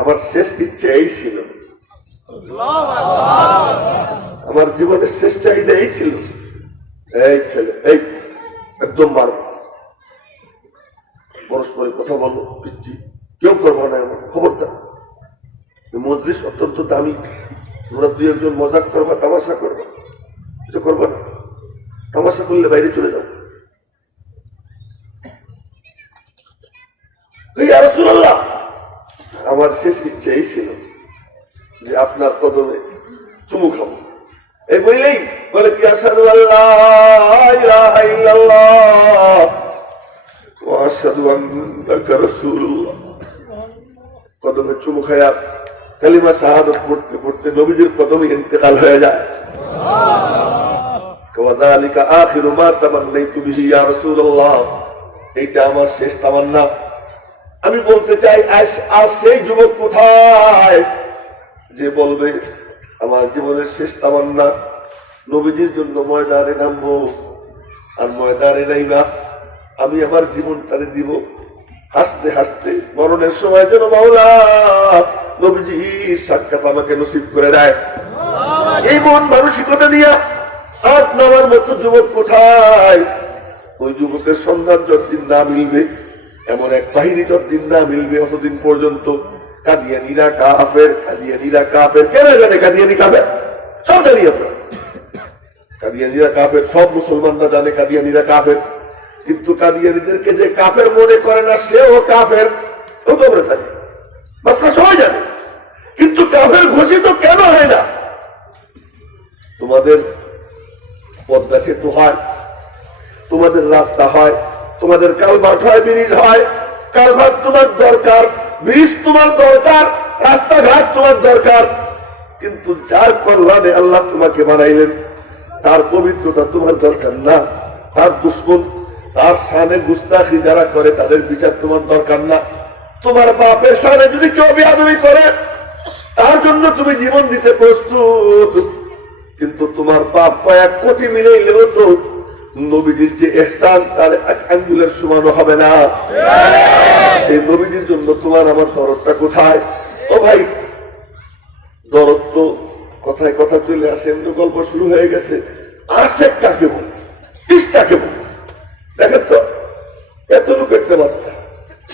আমার শেষ ইচ্ছে এই ছিল, আমার জীবনের শেষ চাহিদা এই ছিল, এই ছেলে এই একদম মারব, পরস্পরের কথা বলবো, পিচ্ছি কেউ করবো না, এমন খবরদার। মজলিস অত্যন্ত দামি, তোমরা দুই একজন মজাক করবা, তামাশা করবা, কিছু করবা না। তামাশা করলে বাইরে চলে যাও। ইয়া রাসূলুল্লাহ, আমার শেষ ইচ্ছে এই ছিল যে আপনার কদমে চুমু খাবো। এই বললেই বলে কি, আশহাদু আল্লাহ ইলাহা ইল্লাল্লাহ ওয়া আশহাদু আন্নাকা রাসূলুল্লাহ। কদমে চুমু খায়া কালিমা শাহাদাত পড়তে পড়তে নবীজির কদমে ইন্তেকাল হয়ে যায়। ওয়াযালিকা আখিরু মা তামান্নাইতু বিহি ইয়া রাসূলুল্লাহ, এইটা আমার শেষ তামান্না। আমি বলতে চাই, আজ সেই যুবক কোথায় যে বলবে আমার জীবনের শেষ তামান্না নবীজির জন্য ময়দানে নামবো, আর ময়দানে নাইবা আমি আমার জীবন তারে দিব হাসতে হাসতে। মরণের সময় যেন মাওলা নবীজি সাক্ষাৎ আমাকে নসিব করে দেয়। এই মন মানসিকতা নিয়ে আজ নামার মতো যুবক কোথায়? ওই যুবকের সন্ধান যতদিন না মিলবে, এমন এক বাহিনী যতদিন না মিলবে, অতদিন পর্যন্ত কাদিয়ানীরা কাফের, কাদিয়ানীরা কাফের। কেন জানে কাদিয়ানী কাফের? সব জানি আমরা। কাদিয়ানীরা কাফের, সব মুসলমানরা জানে কাদিয়ানীরা কাফের। কিন্তু কাদিয়ানীদেরকে যে কাফের মনে করে না, সেও কাফের, ও তো আমরা জানি, বাচ্চা সবাই জানে। কিন্তু কাফের ঘোষিত কেন হয় না? তোমাদের পদ্মা সেতু হয়, তোমাদের রাস্তা হয়, তোমাদের কালভার্ট হয়, ব্রিজ হয়। কালভার্ট তোমার দরকার, ব্রিজ তোমার দরকার, রাস্তাঘাট তোমার দরকার, কিন্তু যার কল্যাণে আল্লাহ তোমাকে বানাইলেন তার পবিত্রতা তোমার দরকার না। তার দুশ্মন, তার শানে গুস্তাখি যারা করে তাদের বিচার তোমার দরকার না। তোমার বাপের শানে যদি কেউ বেয়াদবি করে তার জন্য তুমি জীবন দিতে প্রস্তুত, কিন্তু তোমার বাপ কয়েক কোটি মিলাইলেও তো নবীজির যে ইহসান তার এক আঙ্গুলের সমানও হবে না। সেই নবীজির জন্য তোমার আমার দরদটা কোথায়? ও ভাই, দরদ তো কথায় কথা চলে আসে, এমনি গল্প শুরু হয়ে গেছে। আশেক কাকে বলে, কাকে বলে? দেখেন তো, এত লোক একটা বাচ্চা,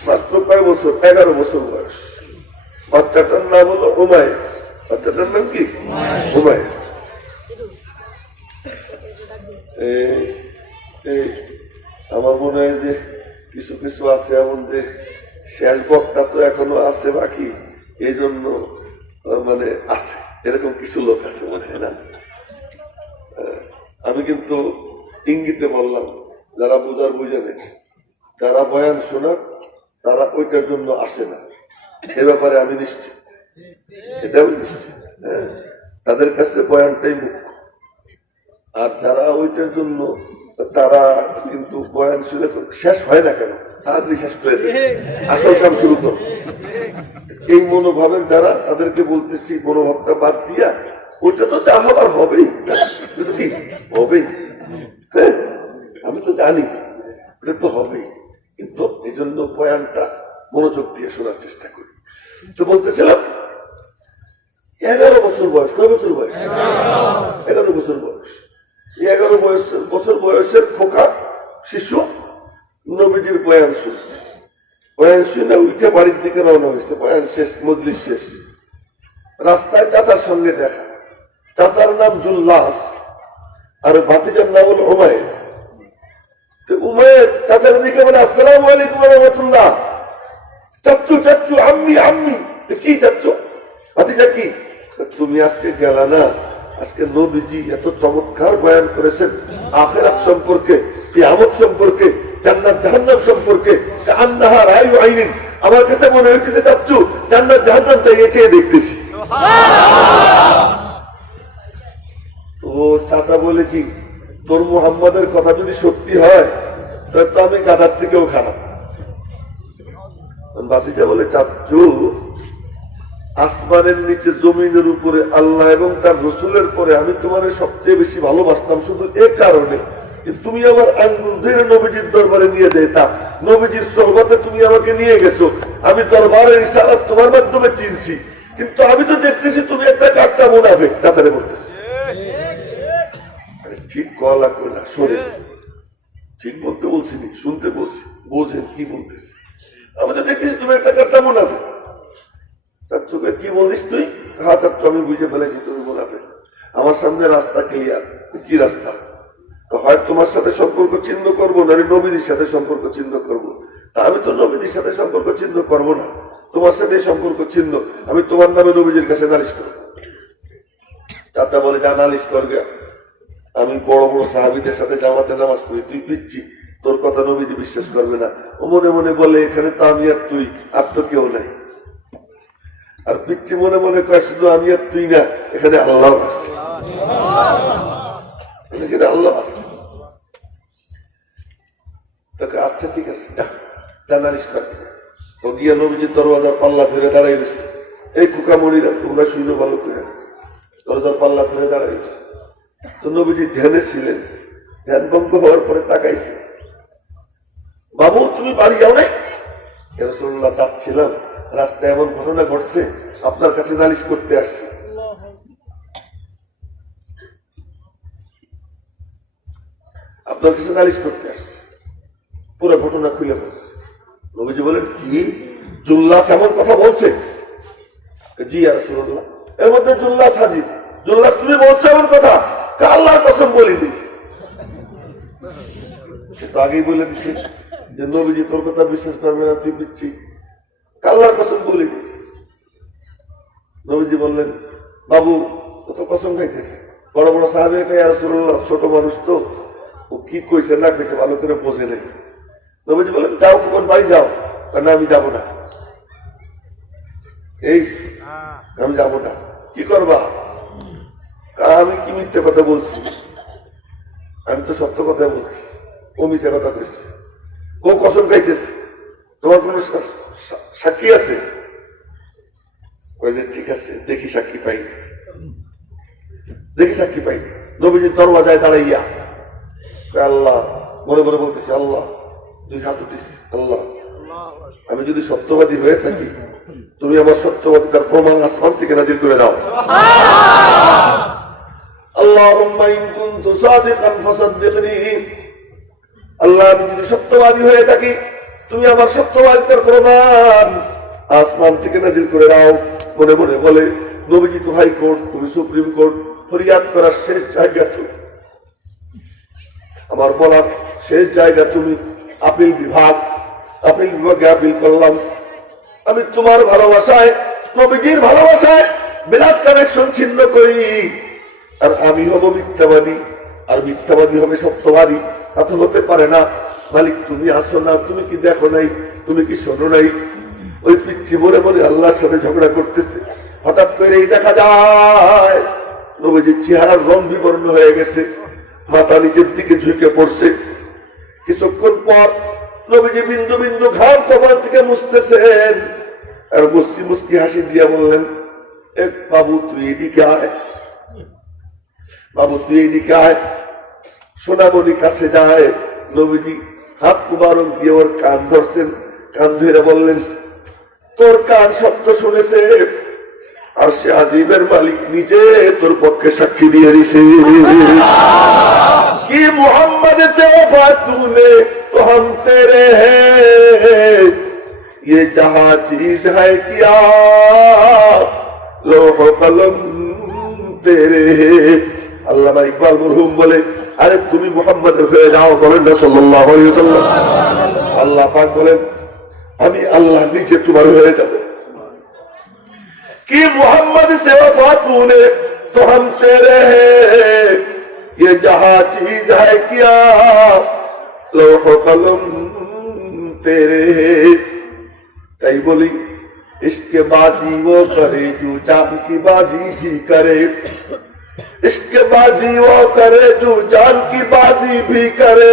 মাত্র কয় বছর, 11 বছর বয়স। বাচ্চাটার নাম হলো হুমায়ুন। বাচ্চাটার নাম কি? হুমায়ুন। আমার মনে হয় যে কিছু কিছু আছে এমন যে শেষ বক্তা তো এখনো আছে বাকি, এই জন্য মানে আছে, এরকম কিছু লোক আছে মনে হয় না। আমি কিন্তু ইঙ্গিতে বললাম, যারা বুঝার বুঝে নেই, যারা বয়ান শোনার তারা ওইটার জন্য আসে না, এ ব্যাপারে আমি নিশ্চিত, এটাও নিশ্চিত। তাদের কাছে বয়ানটাই মুখ্য। আর যারা ওইটার জন্য, তারা কিন্তু বয়ান শুনে শেষ হয় না কেন, তাড়াতাড়ি শেষ করে দেয়, আসল কাম শুরু করো। এই মনোভাবের যারা, তাদেরকে বলতেছি মনোভাবটা বাদ দিয়া, ওইটা তো যা হবার হবেই, কি হবেই। হ্যাঁ, আমি তো জানি ওটা তো হবেই, কিন্তু এই জন্য বয়ানটা মনোযোগ দিয়ে শোনার চেষ্টা করি। তো বলতেছিলাম 11 বছর বয়স। কয় বছর বয়স? 11 বছর বয়স। 11 বছর বয়সের খোকা শিশু নবীজির বয়ান শুনছে। বয়ান শুনে উঠে বাড়ির দিকে রওনা হয়েছে। বয়ান শেষ, মজলিস শেষ। রাস্তায় চাচার সঙ্গে দেখা। চাচার নাম জুল্লাস আর ভাতিজার নাম হল উমায়ের। উমায়ের চাচার দিকে বলে, আসসালামু আলাইকুম ওয়া রাহমাতুল্লাহ। চাচ্চু চাচ্চু আম্মি আম্মি, কি চাচ্চু ভাতিজা কি? তুমি আজকে গেলা না, আজকে নবীজি এত চমৎকার বয়ান করেছেন আখিরাত সম্পর্কে, কিয়ামত সম্পর্কে, জান্নাত জাহান্নাম সম্পর্কে। আন্নাহা রায়ু আইনিন, আমার কাছে মনে হচ্ছে চাচ্চু জান্নাত জাহান্নাম চাইয়ে চেয়ে দেখতেছি। তো চাচা বলে কি, তোর মুহাম্মাদের কথা যদি সত্যি হয় তাহলে তো আমি গাধার থেকেও খারাপ। ভাতিজা বলে চাচ্চু, আসমানের নিচে জমিনের উপরে আল্লাহ এবং তার রসুলের পরে আমি তোমার সবচেয়ে বেশি ভালোবাসতাম শুধু এ কারণে, তুমি আমার আঙ্গুল ধরে নবীজির দরবারে নিয়ে যেতাম, নবীজির সোহবতে তুমি আমাকে নিয়ে গেছো, আমি দরবারের ইশারাত তোমার মাধ্যমে চিনছি, কিন্তু আমি তো দেখতেছি তুমি একটা কাটটা মুনাফিক। তাড়াতাড়ি বলতেছি ঠিক কলা করে না, শোনে ঠিক বলতে বলছি, শুনতে বলছি, বোঝেন কি বলতেছি। আমি তো দেখতেছি তুমি একটা কাটটা মুনাফিক। চাচ্চুকে কি বলিস তুই? হ্যাঁ চাচ্চু, আমি বুঝে ফেলেছি তুমি মুনাফিক। আমার সামনে রাস্তা ক্লিয়ার। কি রাস্তা? হয় তোমার সাথে সম্পর্ক ছিন্ন করবো, না নবীদের সাথে সম্পর্ক ছিন্ন করবো। তা আমি তো নবীদের সাথে সম্পর্ক ছিন্ন করবো না, তোমার সাথে সম্পর্ক ছিন্ন, আমি তোমার নামে নবীজির কাছে নালিশ করবো। চাচা বলে যা নালিশ করবে, আমি বড় বড় সাহাবীদের সাথে জামাতে নামাজ পড়ি, তুই পিচ্ছি, তোর কথা নবীজি বিশ্বাস করবে না। ও মনে মনে বলে এখানে তো আমি আর তুই, আর তো কেউ নাই। আর পিচ্ছি মনে মনে কয় শুধু আমি আর তুই না, এখানে আল্লাহ আছে, এখানে আল্লাহ আছে। তোকে আচ্ছা ঠিক আছে যা নালিশ করবে। ও গিয়া নবীজির দরওয়াজার পাল্লা ধরে দাঁড়াই গেছে। এই কুকামণিরা তোমরা শুনো ভালো করে, দরজার পাল্লা ধরে দাঁড়াই গেছে। তো নবীজি ধ্যানে ছিলেন, ধ্যান ভঙ্গ হওয়ার পরে তাকাইছে, বাবু তুমি বাড়ি যাও নাই? রাসূলুল্লাহ যাচ্ছিলাম, রাস্তায় এমন ঘটনা ঘটছে, আপনার কাছে নালিশ করতে আসছে। আপনার কাছে নালিশ করতে আসছে, পুরো ঘটনা খুলে বলছে। নবীজি বলেন কি জুল্লাস এমন কথা বলছে? জি ইয়া রাসূলুল্লাহ, এর মধ্যে জুল্লাস হাজির। জুল্লাস তুমি বলছো এমন কথা? আল্লাহর কসম বলিনি। আগেই বলে দিছি যে নবীজি তোর কথা বিশ্বাস করবে না, তুই পিচ্ছি, আল্লাহর কসম বলিনি। নবীজি বললেন বাবু ও তো কসম খাইতেছে। বড় বড় সাহাবী কয় ইয়া রাসূলুল্লাহ, ছোট মানুষ তো, ও কি কইছে না কইছে ভালো করে বোঝে নাই। নবীজি বললেন যাও, কোন বাড়ি যাও? না আমি যাবো না। এই আমি যাবো না। কি করবা? আমি কি মিথ্যে কথা বলছি? আমি তো সত্য কথা বলছি। ও মিথ্যে কথা কইছে, ও কসম খাইতেছে। তোমার কোন সাক্ষী আছে? ঠিক আছে, দেখি সাক্ষী পাই, দেখি সাক্ষী পাই। নবীজির দরওয়াজায় দাঁড়াইয়া আল্লাহ মনে মনে বলতেছে, আল্লাহ দুই হাত উঠিস, আল্লাহ আমি যদি সত্যবাদী হয়ে থাকি, তুমি আমার সত্যবাদিতার প্রমাণ আসমান থেকে নাজিল করে দাও। আল্লাহুম্মা ইন কুনতু সাদিকান ফাসাদদিকনি, আল্লাহ আমি যদি সত্যবাদী হয়ে থাকি, তুমি আমার সত্যবাদিতার প্রমাণ আসমান থেকে নাজিল করে দাও। মনে মনে বলে নবীজি তো হাইকোর্ট, তুমি সুপ্রিম কোর্ট, ফরিয়াদ করার শেষ জায়গা তুমি, আমার বলার শেষ জায়গা তুমি, আপিল বিভাগ, আপিল বিভাগে আপিল করলাম। আমি তোমার ভালোবাসায়, নবীজির ভালোবাসায় বিরাট কানেকশন ছিন্ন করি, আর আমি হব মিথ্যাবাদী, আর মিথ্যাবাদী হবে সত্যবাদী। তা তো হতে পারে না। মালিক তুমি আসো না, তুমি কি দেখো নাই, তুমি কি শোনো নাই? ওই পিচ্ছি মনে মনে আল্লাহর সাথে ঝগড়া করতেছে। হঠাৎ করে এই দেখা যায় নবীজির চেহারার রং বিবর্ণ হয়ে গেছে, মাথা নিচের দিকে ঝুঁকে পড়ছে। কিছুক্ষণ পর নবীজি বিন্দু বিন্দু ঘাম কপাল থেকে মুছতেছেন, আর মুস্কি মুস্কি হাসি দিয়ে বললেন, এক বাবু তুই এদিকে আয়, বাবু তুই এদিকে আয়। সোনামণি কাছে যায়, নবীজি হাত মুবারক দিয়ে ওর কান ধরছেন, কান ধরে বললেন, তোর কান সত্য শুনেছে, আর সে আজিবের মালিক নিজে তোর পক্ষে সাক্ষী দিয়ে দিছে कि मोहम्मद से वफा तूने तो हम तेरे हैं, ये जहां चीज है क्या लोहो कलम तेरे। আল্লামা ইকবাল মরহুম বলে, আরে তুমি মুহাম্মাদের হয়ে যাও, বলেন না সাল্লাল্লাহু আলাইহি ওয়াসাল্লাম। আল্লাহ পাক বলেন, আমি আল্লাহ নিজে তোমার হয়ে যাব कि मोहम्मद से वफा तूने तो हम तेरे हैं ये जहां चीज है क्या लोहो कलम तेरे हैं कई बोली इसके बाजी वो करे जो जान की बाजी भी करे इसके बाजी वो करे जो जान की बाजी भी करे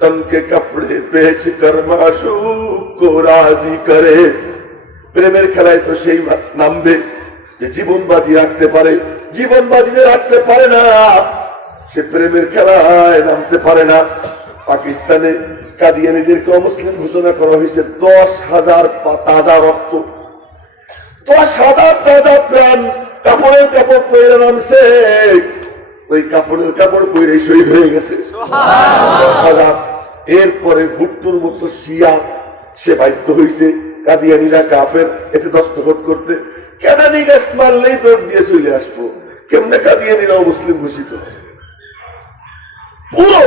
तन के कपड़े बेच कर माशूक को राजी करे প্রেমের খেলায় তো সেই নামবে যে জীবন বাজি রাখতে পারে জীবন বাজি রাখতে পারে না সে প্রেমের খেলায় নামতে পারে না পাকিস্তানে কাদিয়ানীদেরকে অমুসলিম ঘোষণা করা হয়েছে 10,000 তাজা রক্ত 10,000 তাজা প্রাণ কাপড়ের কাপড় পরে নামছে ওই কাপড়ের কাপড় পরে শহীদ হয়ে গেছে 10,000 এরপরে ভুট্টোর মতো শিয়া সে বাধ্য হয়েছে কাদিয়ানীরা কাফের এতে দস্তখত করতে কেদানি গাছ মারলেই দৌড় দিয়ে চলে আসবো কেমনে কাদিয়ানীরাও মুসলিম ঘোষিত পুরো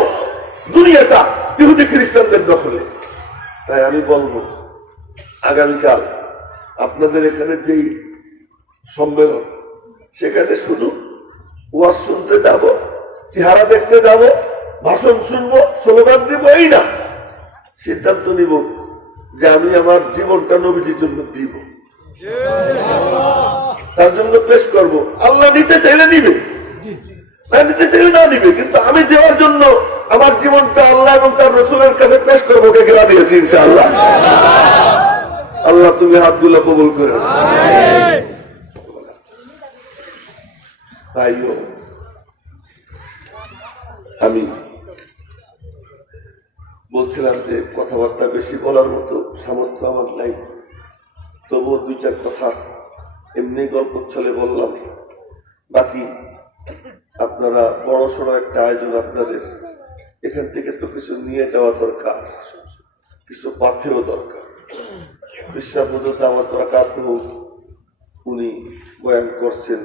দুনিয়াটা ইহুদি খ্রিস্টানদের দখলে তাই আমি বলবো আগামীকাল আপনাদের এখানে যেই সম্মেলন সেখানে শুধু ওয়াজ শুনতে যাব চেহারা দেখতে যাব ভাষণ শুনবো স্লোগান দিব এই না সিদ্ধান্ত নিব যে আমি আমার জীবনটা নবীজির জন্য দিব তার জন্য পেশ করব আল্লাহ নিতে চাইলে নিবে না নিতে চাইলে না নিবে কিন্তু আমি দেওয়ার জন্য আমার জীবনটা আল্লাহ এবং তার রসুলের কাছে পেশ করবো কে গেলা দিয়েছি ইনশাআল্লাহ আল্লাহ তুমি হাতগুলো কবুল করে ভাইও আমি বলছিলাম যে কথাবার্তা বেশি বলার মতো সামর্থ্য আমার নাই তবুও 2-4 কথা এমনি গল্প ছলে বললাম বাকি আপনারা বড় সড়ো একটা আয়োজন আপনাদের এখান থেকে তো কিছু নিয়ে যাওয়া দরকার কিছু পাথেও দরকার বিশ্বাসবোধতা আমার উনি বয়ান করছেন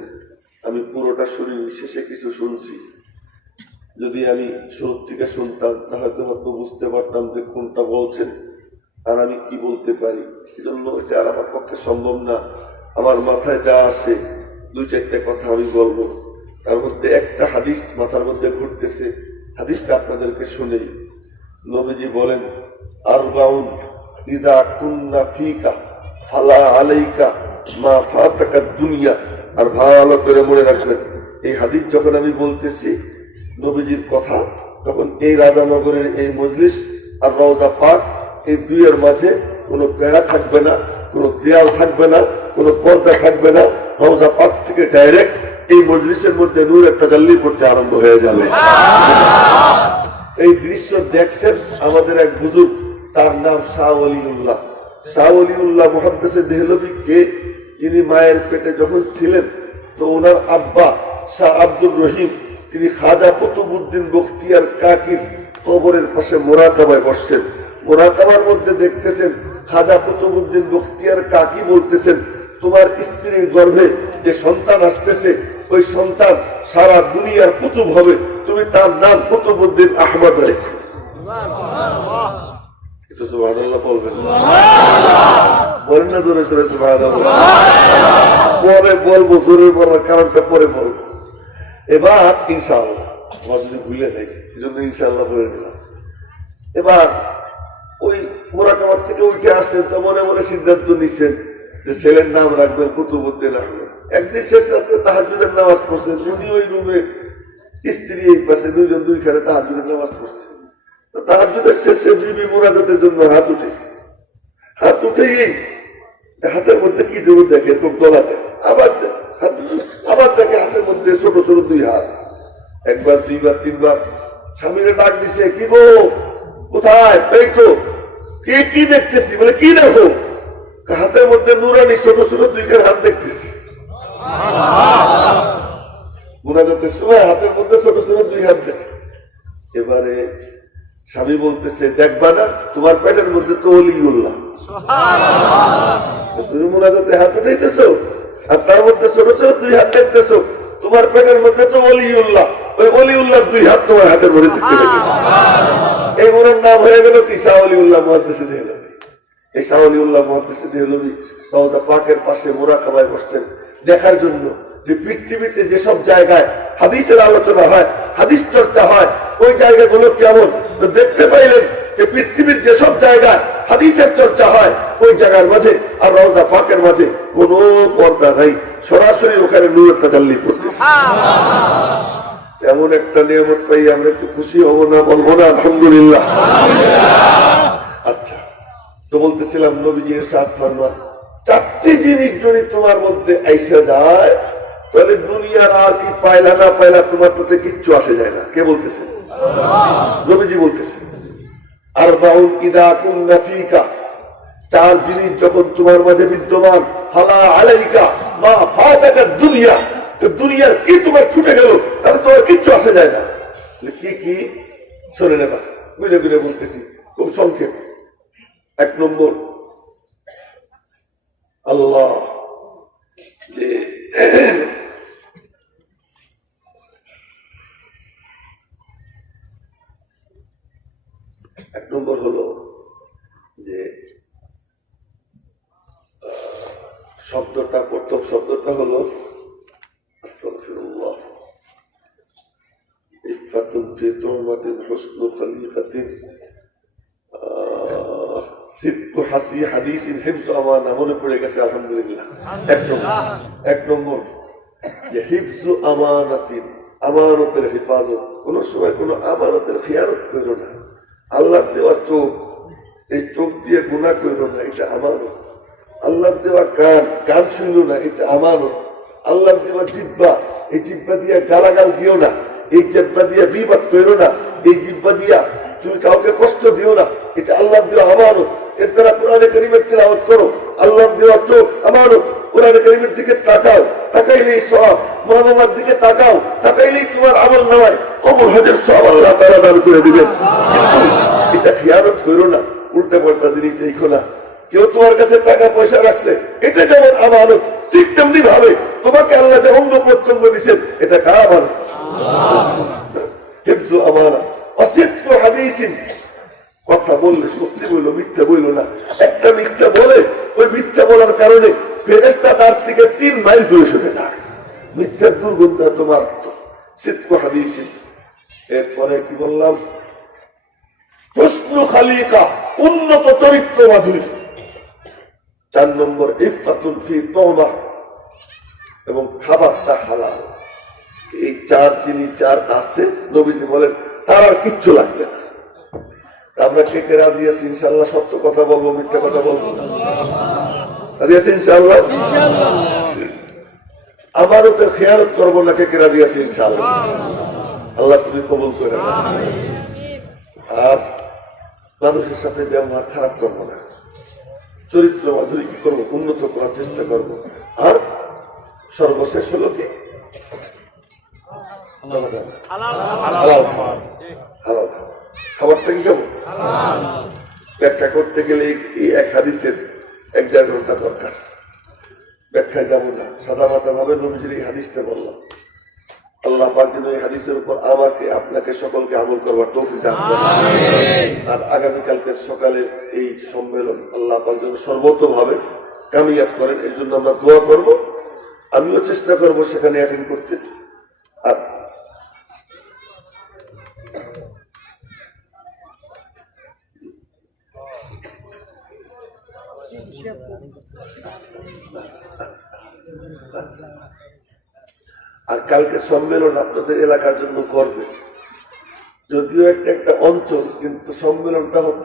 আমি পুরোটা শরীর শেষে কিছু শুনছি যদি আমি শুরু থেকে শুনতাম তাহলে হয়তো বুঝতে পারতাম যে কোনটা বলছেন আর আমি কি বলতে পারি এজন্য এটা আর আমার পক্ষে সম্ভব না আমার মাথায় যা আসে 2-4টা কথা আমি বলবো তার মধ্যে একটা হাদিস মাথার মধ্যে ঘুরতেছে হাদিসটা আপনাদেরকে শুনেই নবীজি বলেন আরবাউন ইযা কুন্না ফিকা ফালা আলাইকা মা ফাতাকা দুনিয়া আর ভালো করে মনে রাখবেন এই হাদিস যখন আমি বলতেছি নবীজির কথা তখন এই রাজানগরের এই মজলিস আর রওজা পাক এই দুইয়ের মাঝে কোনো বেড়া থাকবে না কোনো দেয়াল থাকবে না কোনো পর্দা থাকবে না রওজা পাক থেকে ডাইরেক্ট এই মজলিসের মধ্যে নূরের তাজাল্লি করতে আরম্ভ হয়ে যাবে এই দৃশ্য দেখছেন আমাদের এক বুজুর্গ তার নাম শাহ ওলিউল্লাহ শাহ ওলিউল্লাহ মুহাদ্দিস দেহলভী কে যিনি মায়ের পেটে যখন ছিলেন তো ওনার আব্বা শাহ আব্দুর রহিম তিনি খাজা কুতুবউদ্দিন বখতিয়ার কাকির কবরের পাশে মোরাকাবায় বসছেন মোরাকাবার মধ্যে দেখতেছেন খাজা কুতুবউদ্দিন বখতিয়ার কাকি বলতেছেন তোমার স্ত্রীর গর্ভে যে সন্তান আসতেছে ওই সন্তান সারা দুনিয়ার কুতুব হবে তুমি তার নাম কুতুবউদ্দিন আহমদ রেখো সুবহানাল্লাহ বলবেন বলেন না জোরে জোরে সুবহানাল্লাহ পরে বলবো জোরে বলার কারণটা পরে বলবো এবার ইনশাআল্লাহ যদি ভুলে যাই এই জন্য ইনশাআল্লাহ বলে দিলাম এবার ওই মোরাকাবার থেকে উঠে আসছেন তো মনে মনে সিদ্ধান্ত নিচ্ছেন যে ছেলের নাম রাখবেন কুতুবউদ্দিন আহমদ একদিন শেষ রাত্রে তাহাজ্জুদের নামাজ পড়ছেন উনি ওই রুমে স্ত্রী এই পাশে দুইজন দুইখানে তাহাজ্জুদের নামাজ পড়ছে তো তাহাজ্জুদের শেষে বিবি মুনাজাতের জন্য হাত উঠেছে হাত উঠেই হাতের মধ্যে কি জরুর দেখে এরকম গলাতে আবার দেখে হাতের মধ্যে ছোট ছোট 2 হাত একবার 2বার 3বার স্বামীরে ডাক দিছে কি গো কোথায় এই তো কি দেখতেছি বলে কি দেখো হাতের মধ্যে নুরানি ছোট ছোট 2 হাত দেখতেছি মুনাজাতের সময় হাতের মধ্যে ছোট ছোট 2 হাত দেখে এবারে স্বামী বলতেছে দেখবা না তোমার পেটের মধ্যে তো ওলিউল্লাহ তুমি মুনাজাতে হাত উঠাইতেছো আর তার মধ্যে ছোট ছোট 2 হাত দেখতেছো তোমার পেটের মধ্যে তো ওলিউল্লাহ ওই ওলিউল্লাহ 2 হাত তোমার হাতের মধ্যে দেখতে এই ওনার নাম হয়ে গেল কি শাহ ওলিউল্লাহ মুহাদ্দিস দেহলভী এই শাহ ওলিউল্লাহ মুহাদ্দিস দেহলভী রওজা পাকের পাশে মুরাকাবায় বসছেন দেখার জন্য যে পৃথিবীতে যেসব জায়গায় হাদিসের আলোচনা হয়, হাদিস চর্চা হয়, ওই জায়গাগুলো কেমন। তো দেখতে পাইলেন যে পৃথিবীর যেসব জায়গায় হাদিসের চর্চা হয় ওই জায়গার মাঝে আর রওজা পাকের মাঝে কোনো পর্দা নাই, সরাসরি ওখানে নূরের তাজাল্লি করতেছে। এমন একটা নিয়ামত পাই আমরা একটু খুশি হব না, বলবো না আলহামদুলিল্লাহ? আচ্ছা, তো বলতেছিলাম নবীজি ইরশাদ ফরমান, চারটি জিনিস যদি তোমার মধ্যে আইসা যায় তাহলে দুনিয়ার আর কি পাইলা না পাইলা তোমার তাতে কিচ্ছু আসে যায় না। কে বলতেছে? নবীজি বলতেছে, আরবাউন ইদা কুননা ফীকা, চার জিনিস যখন তোমার মাঝে বিদ্যমান, ফালা আলাইকা মা ফাতাকা দুনিয়া, দুনিয়ার কি তোমার ছুটে গেল তাহলে তোমার কিচ্ছু আসে যায় না। কি কি শুনে নেবা, বুঝে বুঝে বলতেছি খুব সংক্ষেপ। এক নম্বর, আল্লাহ যে এক নম্বর হলো যে শব্দটা, প্রথম শব্দটা হলো আস্তাগফিরুল্লাহ, ইফাতুন ফি তুহমাতিন হুসনু খলিকাতিন সিদ্দু হাসি হাদিসিন হিফজ আমানা, মনে পড়ে গেছে আলহামদুলিল্লাহ। এক নম্বর যে হিফজু আমানাতিন, আমানতের হেফাজত। কোন সময় কোন আমানতের খেয়ানত করো না। আল্লাহর দেওয়া চোখ, এই চোখ দিয়ে গুনাহ করো না, এটা আমানত। আল্লাহর দেওয়া কান, কান শুনল না, এটা আমানত। আল্লাহর দেওয়া জিহ্বা, এই জিহ্বা দিয়ে গালাগাল দিও না, এই জিহ্বা দিয়ে বিবাদ করো না, এই জিহ্বা দিয়া তুমি কাউকে কষ্ট দিও না, এটা আল্লাহর দেওয়া আমানত। এর দ্বারা কোরআনে কারীমের তিলাওয়াত করো। আল্লাহর দেওয়া চোখ আমানত, কোরআনে কারীমের দিকে তাকাও, তাকাইলেই সওয়াব। মা বাবার দিকে তাকাও, তাকাইলেই তোমার আমল নামায় কবর হজের সওয়াব আল্লাহ তাআলা দান করে দিবেন। এটা খেয়ানত করো না, উল্টা পাল্টা জিনিস দেখো না। কেউ তোমার কাছে টাকা পয়সা রাখছে, এটা যেমন আমানত, ঠিক তেমনি ভাবে তোমাকে আল্লাহ যে অঙ্গ প্রত্যঙ্গ দিচ্ছেন, এটা কার আমানত? হিফজু আমানা ওয়াসিদকু হাদিসিন, কথা বললে সত্যি বললো, মিথ্যা বললো না। একটা মিথ্যা বলে ওই মিথ্যা বলার কারণে ফেরেশতা তার থেকে 3 মাইল দূরে সরে যায়। মিথ্যার দুর্গন্ধ তোমার সিদকু হাদিসিন। এরপরে কি বললাম? হুসনু খালিকা, উন্নত চরিত্র মাধুরী। 4 নম্বর ইফাতুন ফি তুহমা, এবং খাবারটা হালাল। এই 4 জিনিস যার আছে, নবীজি বলেন তার আর কিচ্ছু লাগবে না। আমরা কে কে রাজি আছি ইনশাআল্লাহ? সত্য কথা বলবো, মিথ্যা কথা বলবো? রাজি আছি ইনশাআল্লাহ? আমানতের খেয়ানত করবো না, কে কে রাজি আছি ইনশাআল্লাহ? আল্লাহ তুমি কবুল করে নাও। আর মানুষের সাথে ব্যবহার খারাপ করবো না, চরিত্র মাধুরী কি করবো, উন্নত করার চেষ্টা করবো। আর সর্বশেষ হলো কি? হালাল খাবারটা কি খাবো? ব্যাখ্যা করতে গেলে এই এক হাদিসের 1-1.5 ঘন্টা দরকার। ব্যাখ্যায় যাবো না, সাদা মাটা ভাবে নবীজির এই হাদিসটা বললাম। আল্লাহ পাক যেন এই হাদিসের উপর আমাকে, আপনাকে, সকলকে আমল করবার তৌফিক দান করেন। আর আগামীকালকে সকালে এই সম্মেলন আল্লাহ পাক যেন সর্বতভাবে কামিয়াব করেন, এই জন্য আমরা দোয়া করব। আমিও চেষ্টা করব সেখানে অ্যাটেন্ড করতে। আর কালকে সম্মেলন আপনাদের এলাকার জন্য করবে, যদিও একটা অঞ্চল, কিন্তু সম্মেলনটা হচ্ছে